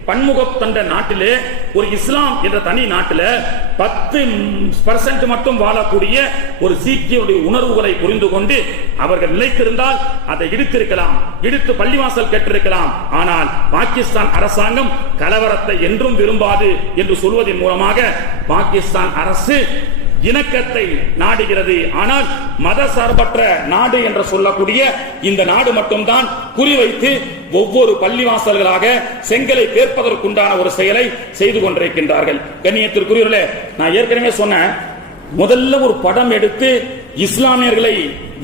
பன்முகத்தண்ட நாட்டிலே, ஒரு இஸ்லாம் என்ற தனி நாட்டில் 10% மட்டும் வாழக்கூடிய ஒரு சீக்கியருடைய உணர்வுகளை புரிந்து கொண்டு அவர்கள் நிலைத்திருந்தால் அதை இடித்திருக்கலாம், இடித்து பள்ளிவாசல் கட்டிருக்கலாம். ஆனால் பாகிஸ்தான் அரசாங்கம் கலவரத்தை என்றும் விரும்பாது என்று சொல்வதன் மூலமாக பாகிஸ்தான் அரசு இணக்கத்தை நாடுகிறது. ஆனால் மத சார்பற்ற நாடு என்று சொல்லக்கூடிய இந்த நாடு மட்டும்தான் குறிவைத்து ஒவ்வொரு பள்ளிவாசல்களாக செங்கலை பேர்ப்பதற்குண்டான ஒரு செயலை செய்து கொண்டிருக்கின்றார்கள். கண்ணியத்திற்குரியவர்களே, நான் ஏற்கனவே சொன்னேன், முதல்ல ஒரு படம் எடுத்து இஸ்லாமியர்களை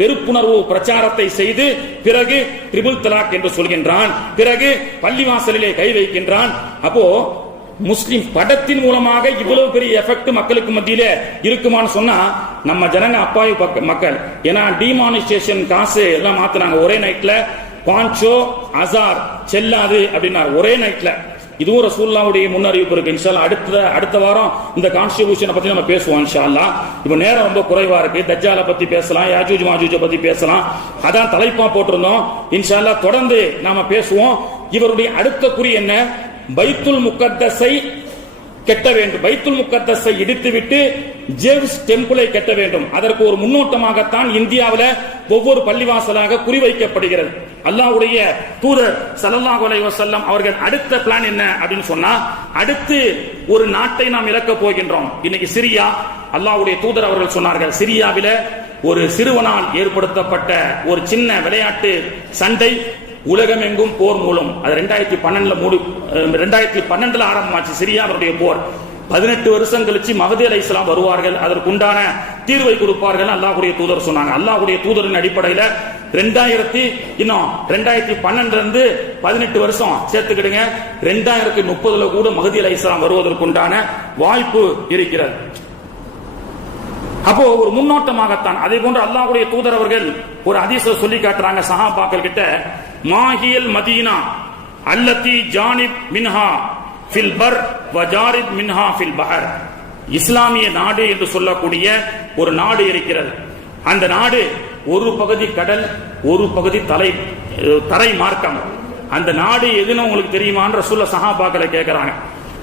வெறுப்புணர்வு பிரச்சாரத்தை செய்து பிறகு ட்ரிபிள் தலாக் என்று சொல்கின்றான், பிறகு பள்ளிவாசலிலே கை வைக்கின்றான். அப்போ முஸ்லிம் படத்தின் மூலமாக இவ்வளவு பெரிய எஃபெக்ட் மக்களுக்கு மத்தியில இருக்குமான்னு சொன்னா நம்ம ஜனங்க அப்பாவி மக்கள். ஏன்னா டிமானிஸ்ட்ரேஷன் காசு எல்லாம் மாத்தினாங்க ஒரே நைட்ல. பான்சோ அசார் செல்லாது அப்படின்னாரு ஒரே நைட்ல. இதுவும் ரசூலுல்லாஹ்வுடைய முன்னறிவிப்பு இருக்கு. இன்ஷா அல்லாஹ் அடுத்த வாரம் இந்த கான்ஸ்டிடியூஷனை பத்தி நம்ம பேசுவோம் இன்ஷா அல்லாஹ். இப்ப நேரம் ரொம்ப குறைவா இருக்கு. தஜ்ஜாலை பத்தி பேசலாம், யாஜூஜ் மாஜூஜை பத்தி பேசலாம். அதான் தலைப்பா போட்டிருந்தோம். இன்ஷா அல்லாஹ் தொடர்ந்து நாம பேசுவோம். இவருடைய அடுத்த குறி என்ன? பைத்துல் முகத்தஸை கட்ட வேண்டும். பைத்துல் முகத்தஸை இடித்துவிட்டு ஜேம்ஸ் டெம்பிளை கட்ட வேண்டும். அதற்கு ஒரு முன்னோட்டமாகத்தான் இந்தியாவில் ஒவ்வொரு பள்ளிவாசலாக குறிவைக்கப்படுகிறது. அல்லாஹ்வுடைய தூதர் ஸல்லல்லாஹு அலைஹி வஸல்லம் அவர்கள் அடுத்த பிளான் என்ன அப்படின்னு சொன்னா, அடுத்து ஒரு நாட்டை நாம் இழக்க போகின்றோம். இன்னைக்கு சிரியா, அல்லாஹ்வுடைய தூதர் அவர்கள் சொன்னார்கள், சிரியாவில ஒரு சிறுவனால் ஏற்படுத்தப்பட்ட ஒரு சின்ன விளையாட்டு சண்டை உலகமெங்கும் போர் மூலம் அது 2012 ஆரம்பமாச்சு சிரியாவுடைய போர். 18 வருஷம் கழிச்சு மஹதி அலைஹிஸ்ஸலாம் வருவார்கள், அதற்குண்டான தீர்வை கொடுப்பார்கள் அல்லாஹ்வுடைய தூதர் சொன்னாங்க. அல்லாஹ்வுடைய தூதரின் அடிப்படையில் 2012 இருந்து 18 வருஷம் சேர்த்துக்கிடுங்க, 2030 கூட மஹதி அலைஹிஸ்ஸலாம் வருவதற்குண்டான வாய்ப்பு இருக்கிறது. அப்போ ஒரு முன்னோட்டமாகத்தான். அதே போன்று அல்லாஹ்வுடைய தூதர் அவர்கள் ஒரு ஹதீஸை சொல்லி காட்டுறாங்க சஹாபாக்கள் கிட்ட, மாஹியல் மதீனா அல்லதி ஜானிப் மின்ஹா ஃபில் பர் வ ஜாரிப் மின்ஹா ஃபில் பஹர். இஸ்லாமிய நாடு என்று சொல்லக்கூடிய ஒரு நாடு இருக்கிறது. அந்த நாடு ஒரு பகுதி கடல், ஒரு பகுதி தரை மார்க்கம். அந்த நாடு எதுன்னு உங்களுக்கு தெரியுமான்ற சொல்ல சஹாபாக்களை கேட்கிறாங்க.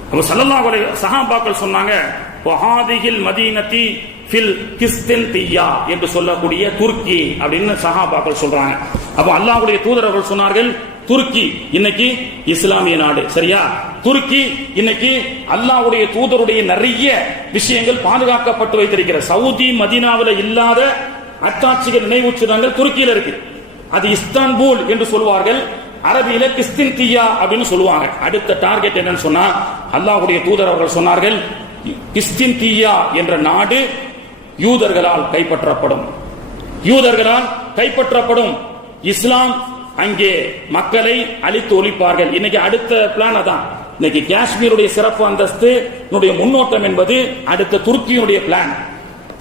அப்ப ஸல்லல்லாஹு அலைஹி சஹாபாக்கள் சொன்னாங்க, வஹாதிஹில் மதீனதி ஃபில் கிஸ்தின்தியா என்று சொல்லக்கூடிய துர்க்கி அப்படின்னு சஹாபாக்கள் சொல்றாங்க. அப்ப அல்லாஹ்வுடைய தூதர் அவர்கள் சொன்னார்கள், துருக்கி இன்னைக்கு இஸ்லாமிய நாடு. சரியா? துருக்கி இன்னைக்கு அல்லாஹ்வுடைய தூதருடைய நிறைய விஷயங்கள் பாதுகாக்கப்பட்டு வைத்திருக்கிறது. சவுதி மதீனாவில் இல்லாத அத்தாட்சிகள் நினைவுச்சிடங்கள் துருக்கியில இருக்கு. அது இஸ்தான்புல் என்று சொல்வார்கள், அரபியில கிஸ்தின்தியா அப்படின்னு சொல்லுவாங்க. அடுத்த டார்கெட் என்னன்னு சொன்னா, அல்லாஹ்வுடைய தூதர் அவர்கள் சொன்னார்கள், கிஸ்தின்தியா என்ற நாடு யூதர்களால் கைப்பற்றப்படும். யூதர்களால் கைப்பற்றப்படும். இஸ்லாம் அங்கே மக்களை அழித்து ஒழிப்பார்கள். இன்னைக்கு அடுத்த பிளான் அதான். இன்னைக்கு காஷ்மீருடைய சிறப்பு அந்தஸ்து முன்னோட்டம் என்பது அடுத்த துருக்கியுடைய பிளான்.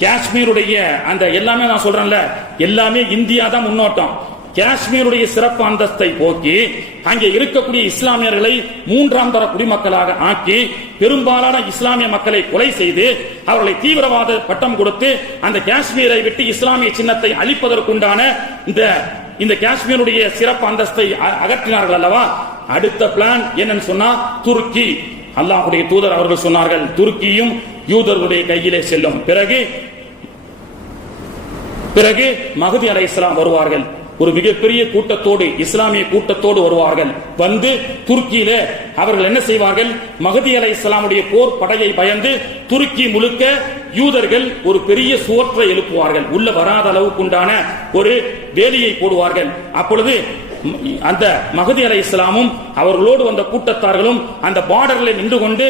காஷ்மீருடைய அந்த எல்லாமே நான் சொல்றேன்ல, எல்லாமே இந்தியா தான் முன்னோட்டம். காஷ்மீருடைய சிறப்பு அந்தஸ்தை போக்கி அங்கே இருக்கக்கூடிய இஸ்லாமியர்களை 3ஆம் தர குடிமக்களாக ஆக்கி பெரும்பாலான இஸ்லாமிய மக்களை கொலை செய்து அவர்களை தீவிரவாத பட்டம் கொடுத்து அந்த காஷ்மீரை விட்டு இஸ்லாமிய சின்னத்தை அழிப்பதற்குண்டான இந்த காஷ்மீருடைய சிறப்பு அந்தஸ்தை அகற்றினார்கள் அல்லவா. அடுத்த பிளான் என்னன்னு சொன்னா துருக்கி. அல்லாஹ்வுடைய தூதர் அவர்கள் சொன்னார்கள், துருக்கியும் யூதர்களுடைய கையிலே செல்லும். பிறகு மஹதி அலைஹிஸ்ஸலாம் வருவார்கள். ஒரு மிகப்பெரிய கூட்டத்தோடு, இஸ்லாமிய கூட்டத்தோடு வருவார்கள். வந்து துருக்கியில அவர்கள் என்ன செய்வார்கள், மஹதி அலைஹிஸ்ஸலாமுடைய போர் படையை பயந்து துருக்கி முழுக்க யூதர்கள் ஒரு பெரிய சுவற்றை எழுப்புவார்கள். உள்ள வராத அளவுக்கு உண்டான ஒரு வேலியை போடுவார்கள். அப்பொழுது அந்த மஹதி அலைஹிஸ்ஸலாமும் அவர்களோடு வந்த கூட்டத்தார்களும் அந்த பார்டர்ல நின்று கொண்டு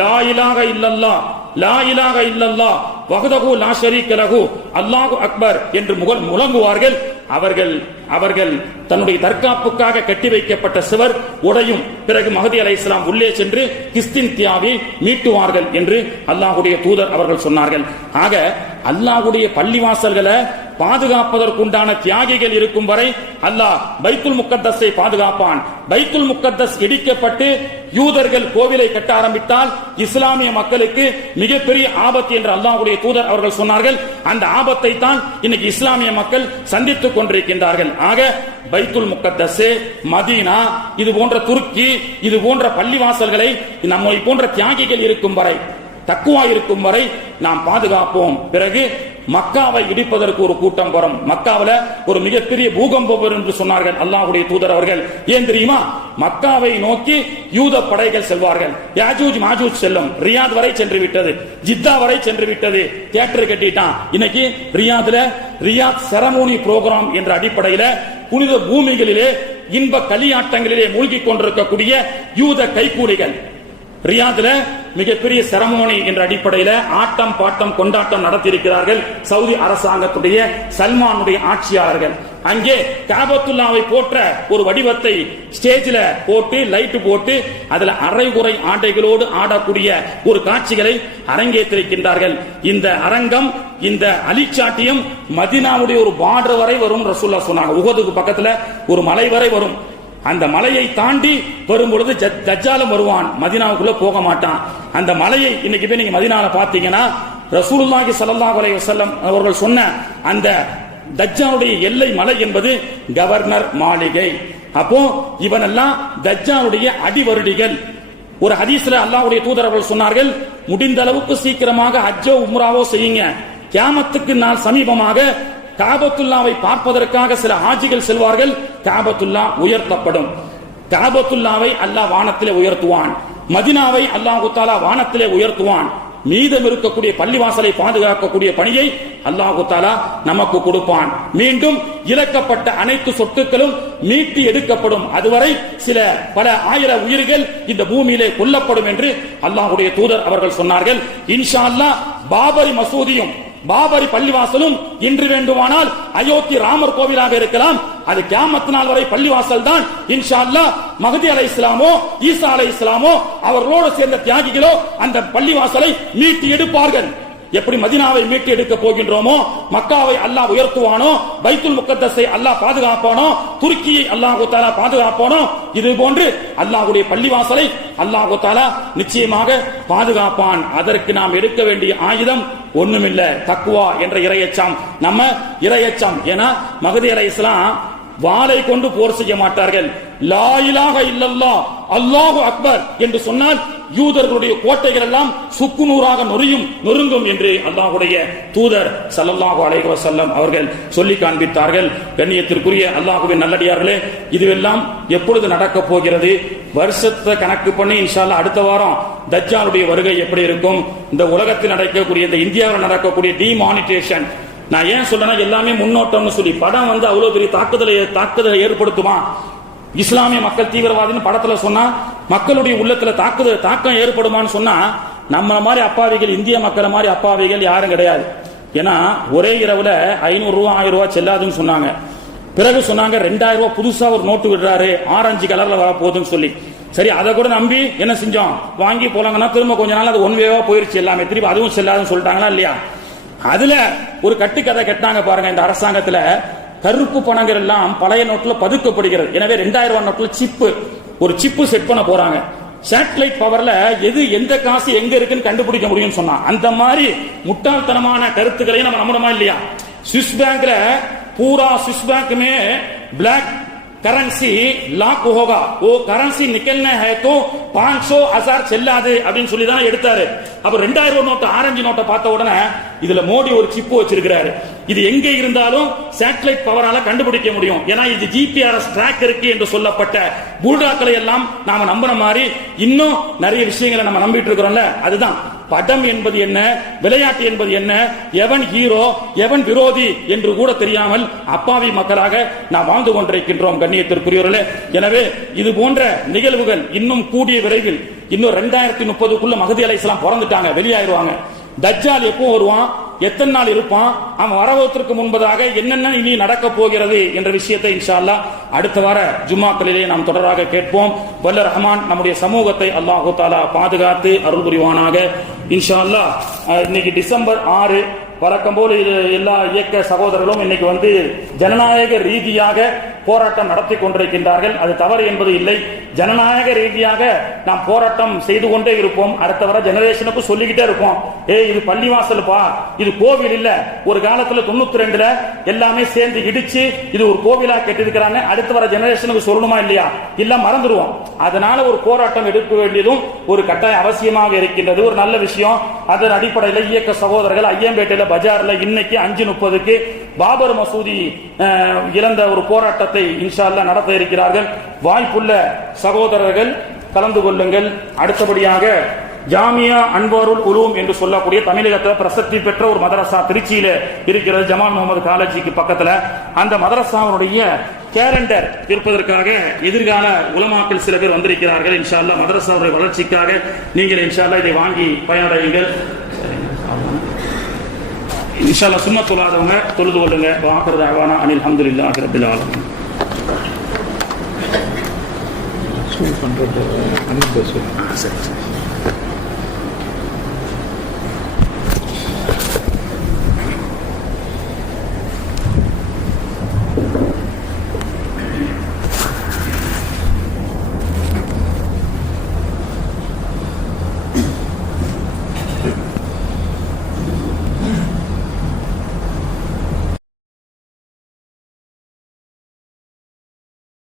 லா இலாஹ இல்லல்லாஹ் லா இலாஹ இல்லல்லாஹ் வஹ்தஹு லா ஷரீக லஹு அல்லாஹு அக்பர் என்று முழங்குவார்கள். அவர்கள் தன்னுடைய தற்காப்புக்காக கட்டி வைக்கப்பட்ட சுவர் உடையும். பிறகு மஹதி அலைஹிஸ்ஸலாம் உள்ளே சென்று கிஸ்தின்தியாவை மீட்டுவார்கள் என்று அல்லாஹ்வுடைய தூதர் அவர்கள் சொன்னார்கள். ஆக அல்லாஹ்வுடைய பள்ளிவாசல்களை பாதுகாப்பதற்குண்டான தியாகிகள் இருக்கும் வரை அல்லாஹ் பைத்துல் முக்கத்தஸை பாதுகாப்பான். பைத்துல் முக்கத்தஸ் இடிக்கப்பட்டு யூதர்கள் கோவிலை கட்ட ஆரம்பித்தால் இஸ்லாமிய மக்களுக்கு மிகப்பெரிய ஆபத்து என்று அல்லாஹ்வுடைய தூதர் அவர்கள் சொன்னார்கள். அந்த ஆபத்தை தான் இன்னைக்கு இஸ்லாமிய மக்கள் சந்தித்துக் கொண்டிருக்கின்றார்கள். ஆக பைத்துல் முக்கத்தஸ், மதீனா, இது போன்ற துருக்கி, இது போன்ற பள்ளிவாசல்களை நம்மை போன்ற தியாகிகள் இருக்கும் வரை, தக்குவா இருக்கும் வரை நாம் பாதுகாப்போம். பிறகு மக்காவை இடிப்பதற்கு ஒரு கூட்டம் வரும். மக்காவில ஒரு மிகப்பெரிய பூகம்பம் வரும் என்று சொன்னார்கள் அல்லாஹ்வுடைய தூதர் அவர்கள். ஏன் தெரியுமா? மக்காவை நோக்கி யூத படைகள் செல்வார்கள். யாஜூஜ் மாஜூஜ் செல்லும். ரியாத் வரை சென்று விட்டது, ஜித்தா வரை சென்று விட்டது. தியேட்டர் கட்டிட்டான். இன்னைக்கு ரியாத் செரமோனி புரோகிராம் என்ற அடிப்படையில் புனித பூமிகளிலே இன்ப களியாட்டங்களிலே மூழ்கி கொண்டிருக்கக்கூடிய யூத கைக்கூலிகள் ரியாத்ல மிகப்பெரிய செரமோனி என்ற அடிப்படையில் ஆட்டம் பாட்டம் கொண்டாட்டம் நடத்தியிருக்கிறார்கள் சவுதி அரசாங்கத்துடைய சல்மானுடைய ஆட்சியாளர்கள். அங்கே காபத்துல்லாவை போற்ற ஒரு வடிவத்தை ஸ்டேஜில் போட்டு லைட் போட்டு அதுல அரைகுறை ஆடைகளோடு ஆடக்கூடிய ஒரு காட்சிகளை அரங்கேற்றிருக்கின்றார்கள். இந்த அரங்கம், இந்த அலிச்சாட்டியம் மதீனாவுடைய ஒரு பார்டர் வரை வரும் ரசூலுல்லாஹ் சொன்னாங்க. உஹதுக்கு பக்கத்துல ஒரு மலை வரை வரும். அந்த மலையை தாண்டி வரும் பொழுது தஜ்ஜாலும் வருவான், மதீனாவுக்குள்ள போக மாட்டான். அந்த மலையை இன்னைக்கு போய் நீங்க மதீனால பாத்தீங்கன்னா ரசூலுல்லாஹி ஸல்லல்லாஹு அலைஹி வஸல்லம் அவர்கள் சொன்ன அந்த தஜ்ஜாலுடைய எல்லை மலை என்பது கவர்னர் மாளிகை. அப்போ இவனெல்லாம் தஜ்ஜாலுடைய அடிவருடிகள். ஒரு ஹதீஸ்ல அல்லாஹ்வுடைய தூதர் அவர்கள் சொன்னார்கள், முடிந்த அளவுக்கு சீக்கிரமாக ஹஜ்ஜோ உம்ராவோ செய்யுங்க. கியாமத்துக்கு நாள் சமீபமாக காபத்துல்லாவை பார்ப்பதற்காக சில ஹாஜிகள் செல்வார்கள். காபத்துல்லா உயர்த்தப்படும். காபத்துல்லாவை அல்லாஹ் வானத்திலே உயர்த்துவான். மதீனாவை அல்லாஹ் தஆலா வானத்திலே உயர்த்துவான். மீதம் இருக்கக்கூடிய பள்ளிவாசலை பாதுகாக்கக்கூடிய பணியை அல்லாஹ் தஆலா நமக்கு கொடுப்பான். மீண்டும் இழக்கப்பட்ட அனைத்து சொத்துக்களும் மீட்டு எடுக்கப்படும். அதுவரை பல ஆயிரம் உயிர்கள் இந்த பூமியிலே கொல்லப்படும் என்று அல்லாஹ்வுடைய தூதர் அவர்கள் சொன்னார்கள். இன்ஷா அல்லாஹ் பாபரி மசூதியும் பாபரி பள்ளிவாசலும் இன்று வேண்டுமானால் அயோத்தி ராமர் கோவிலாக இருக்கலாம். அது கியாமத் நாள் வரை பள்ளிவாசல் தான். இன்ஷா அல்லாஹ் மஹதி அலைஹிஸ்ஸலாமோ ஈசா அலைஹிஸ்ஸலாமோ அவர்களோடு சேர்ந்த தியாகிகளோ அந்த பள்ளிவாசலை மீட்டு எடுப்பார்கள். எப்படி மதீனாவை மீட்டு எடுக்க போகின்றோமோ, மக்காவை அல்லாஹ் உயர்த்துவானோ, பைத்துல் முக்கத்தஸை அல்லாஹ் பாதுகாப்பானோ, துருக்கியை அல்லாஹ் தஆலா பாதுகாப்பானோ, இது போன்று அல்லாஹ்வுடைய பள்ளிவாசலை அல்லாஹ் தஆலா நிச்சயமாக பாதுகாப்பான். அதற்கு நாம் எடுக்க வேண்டிய ஆயுதம் ஒண்ணுமில்ல, தக்வா என்ற இறையச்சம். நம்ம இறையச்சம். ஏன்னா மஹதி அலைஹிஸ்ஸலாம் வாளை கொண்டு போர் செய்ய மாட்டார்கள். லா இலாஹ இல்லல்லாஹ் அல்லாஹு அக்பர் என்று சொன்னால் யூதர்களுடைய கோட்டைகள் எல்லாம் சுக்குநூறாக நொறுங்கும் என்று அல்லாஹ்வுடைய தூதர் ஸல்லல்லாஹு அலைஹி வஸல்லம் அவர்கள் சொல்லி காண்பித்தார்கள். கண்ணியத்திற்குரிய அல்லாஹ்வின் நல்லடியார்களே, இதுவெல்லாம் எப்பொழுது நடக்க போகிறது? வருஷத்தை கணக்கு பண்ணி இன்ஷா அல்லாஹ் அடுத்த வாரம் தஜ்ஜாலுடைய வருகை எப்படி இருக்கும், இந்த உலகத்தில் நடக்கக்கூடிய, இந்த இந்தியாவில் நடக்கக்கூடிய டிமானிட்டேஷன். நான் ஏன் சொல்றேன்னா, எல்லாமே முன்னோட்டம்னு சொல்லி படம் அவ்வளவு பெரிய தாக்குதலை ஏற்படுத்துமா? இஸ்லாமிய மக்கள் தீவிரவாதின்னு படத்துல சொன்னா மக்களுடைய உள்ளத்துல தாக்கம் ஏற்படுமான்னு சொன்னா, நம்ம மாதிரி அப்பாவிகள், இந்திய மக்களை மாதிரி அப்பாவிகள் யாரும் கிடையாது. ஏன்னா ஒரே இரவுல 500 ரூபா 1000 ரூபாய் செல்லாதுன்னு சொன்னாங்க. பிறகு சொன்னாங்க 2000 ரூபாய் புதுசா ஒரு நோட்டு விடுறாரு, ஆரஞ்சு கலர்ல வர போகுதுன்னு சொல்லி. சரி, அதை கூட நம்பி என்ன செஞ்சோம், வாங்கி போலாங்கன்னா திரும்ப கொஞ்ச நாள் அது ஒன் வேவா போயிருச்சு எல்லாமே, திருப்பி அதுவும் செல்லாதுன்னு சொல்லிட்டாங்களா இல்லையா? அதுல ஒரு கட்டுக்கதை கெட்டாங்க பாருங்க. இந்த அரசாங்கத்துல கருப்பு பணங்கள் எல்லாம் பழைய நோட்டுல பதுக்கப்படுகிறது. எனவே 2000 ரூபாய் நோட்டுல ஒரு சிப்பு செட் பண்ண போறாங்க. சேட்டலைட் பவர்ல எந்த காசு எங்க இருக்குன்னு கண்டுபிடிக்க முடியும் சொன்னா, அந்த மாதிரி முட்டாள்தனமான கருத்துக்களையும் நம்ம நம்பணுமா இல்லையா? ஸ்விஸ் பேங்க்ல பூரா ஸ்விஸ் பேங்க் में ब्लैक கரன்சி லாக் होगा, वो கரன்சி निकलना है तो 500,000 செல்லாது அப்படின்னு சொல்லி தான் எடுத்தாரு. அப்ப 2000 ரூபாய் நோட்டு, ஆரஞ்சு நோட்டை பார்த்த உடனே இதுல மோடி ஒரு சிப்பு வச்சிருக்கிறாரு. இது எங்க இருந்தாலும் சேட்டலைட் பவரால கண்டுபிடிக்க முடியும். ஏன்னா இது ஜிபிஆர்எஸ் ட்ராக் இருக்கு என்று சொல்லப்பட்ட புல்டாக்களை எல்லாம் நாம நம்பின மாதிரி இன்னும் நிறைய விஷயங்களை நம்ம நம்பிட்டு இருக்கிறோம்ல. அதுதான் படம் என்பது என்ன, விளையாட்டு என்பது என்ன, எவன் ஹீரோ எவன் விரோதி என்று கூட தெரியாமல் அப்பாவி மக்களாக நாம் வாழ்ந்து கொண்டிருக்கின்றோம் கண்ணியத்திற்குரியவர்களே. எனவே இது போன்ற நிகழ்வுகள் இன்னும் கூடிய விரைவில், இன்னும் 2030க்குள்ள மஹதி அலைஹிஸ்ஸலாம் பிறந்துட்டாங்க, வெளியாயிருவாங்க. தஜ்ஜால் எப்போ வருவான், எத்தனை நாள் இருப்பான், அவன் வரவதற்கு முன்பதாக என்னென்ன இனி நடக்க போகிறது என்ற விஷயத்தை இன்ஷா அல்லாஹ் அடுத்த வார ஜும்மாக்களிலே நாம் தொடராக கேட்போம். வல்ல ரஹ்மான் நம்முடைய சமூகத்தை அல்லாஹ் தஆலா பாதுகாத்து அருள் புரிவானாக. இன்ஷா அல்லாஹ் இன்னைக்கு டிசம்பர் 6 வழக்கம் போல எல்லா இயக்க சகோதரர்களும் இன்னைக்கு வந்து ஜனநாயக ரீதியாக போராட்டம் நடத்தி கொண்டிருக்கின்றார்கள். அது தவறு என்பது இல்லை. ஜனநாயக ரீதியாக நாம் போராட்டம் செய்து கொண்டே இருப்போம். அடுத்த வர ஜெனரேஷனுக்கு சொல்லிக்கிட்டே இருப்போம், இது பள்ளிவாசல்பா, இது கோவில் இல்ல. ஒரு காலத்துல 92ல எல்லாமே சேர்ந்து இடிச்சு இது ஒரு கோவிலா கட்டிருக்கிறாங்க. அடுத்த வர ஜெனரேஷனுக்கு சொல்லணுமா இல்லையா? இல்ல மறந்துடுவோம். அதனால ஒரு போராட்டம் எடுக்க வேண்டியதும் ஒரு கட்டாய அவசியமாக இருக்கின்றது. ஒரு நல்ல விஷயம். அதன் அடிப்படையில் இயக்க சகோதரர்கள் ஐயம்பேட்டையில பஜார்ல இன்னைக்கு 5:30க்கு பாபர் மசூதி இழந்த ஒரு போராட்டத்தை இன்ஷா அல்லாஹ் நடத்த இருக்கிறார்கள். வாய்ப்புள்ள சகோதரர்கள் கலந்து கொள்ளுங்கள். அடுத்தபடியாக ஜாமியா அன்வாருல் உலூம் என்று சொல்லக்கூடிய தமிழகத்தில் பிரசித்தி பெற்ற ஒரு மதரசா திருச்சியில இருக்கிறது, ஜமால் முகமது காலேஜிக்கு பக்கத்துல. அந்த மதரசாவுடைய கேலண்டர் இருப்பதற்காக எதிர்கால உலமாக்கள் சில பேர் வந்திருக்கிறார்கள். இன்ஷா அல்லாஹ் மதரசாவுடைய வளர்ச்சிக்காக நீங்கள் இன்ஷா அல்லாஹ் இதை வாங்கி பயனடையுங்கள். இன்ஷா அல்லாஹ் சுன்னத் தொழாதவங்க தொழுது கொள்ளுங்க. வாஹிரு தஅவானா அனில் ஹம்துலில்லாஹி ரப்பில் ஆலமீன். பண்றது